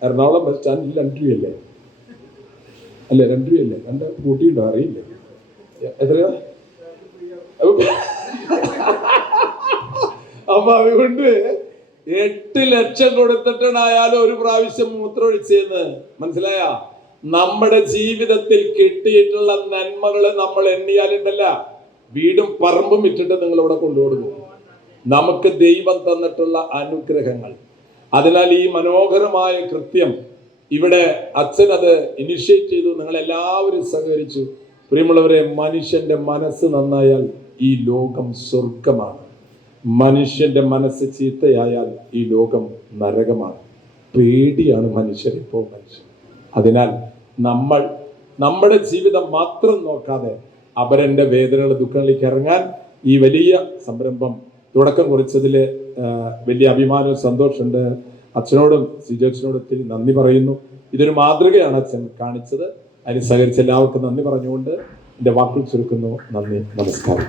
എറണാകുളം ബസ് സ്റ്റാൻഡിൽ 2 രൂപയല്ലേ? അല്ലേ 2 രൂപയല്ലേ? 2 കൂട്ടിയുണ്ടോ അറിയില്ല. എത്രയാ? അപ്പൊ അതുകൊണ്ട് 8,00,000 കൊടുത്തിട്ടാണ് അയാൾ ഒരു പ്രാവശ്യം മൂത്രമൊഴിച്ചെന്ന് മനസ്സിലായ? നമ്മുടെ ജീവിതത്തിൽ കിട്ടിയിട്ടുള്ള നന്മകള് നമ്മൾ എണ്ണിയാലുണ്ടല്ല, വീടും പറമ്പും വിറ്റിട്ട് നിങ്ങൾ ഇവിടെ കൊണ്ടുകൊടുക്കും. നമുക്ക് ദൈവം തന്നിട്ടുള്ള അനുഗ്രഹങ്ങൾ. അതിനാൽ ഈ മനോഹരമായ കൃത്യം ഇവിടെ അച്ഛൻ അത് ഇനിഷ്യേറ്റ് ചെയ്തു, നിങ്ങൾ എല്ലാവരും സഹകരിച്ചു. പ്രിയമുള്ളവരെ, മനുഷ്യന്റെ മനസ്സ് നന്നായാൽ ഈ ലോകം സ്വർഗമാണ്. മനുഷ്യന്റെ മനസ്സ് ചീത്തയായാൽ ഈ ലോകം നരകമാണ്. പേടിയാണ് മനുഷ്യരിപ്പോൾ മനുഷ്യൻ. അതിനാൽ നമ്മൾ നമ്മുടെ ജീവിതം മാത്രം നോക്കാതെ അപരന്റെ വേദനകൾ ദുഃഖങ്ങളിലേക്ക് ഇറങ്ങാൻ ഈ വലിയ സംരംഭം തുടക്കം കുറിച്ചതിൽ വലിയ അഭിമാനവും സന്തോഷമുണ്ട്. അച്ഛനോടും സിജോച്ചനോടും ഒത്തിരി നന്ദി പറയുന്നു. ഇതൊരു മാതൃകയാണ് അച്ഛൻ കാണിച്ചത്. അതിന് സഹകരിച്ച എല്ലാവർക്കും നന്ദി പറഞ്ഞുകൊണ്ട് എൻ്റെ വാക്കുകൾ ചുരുക്കുന്നു. നന്ദി, നമസ്കാരം.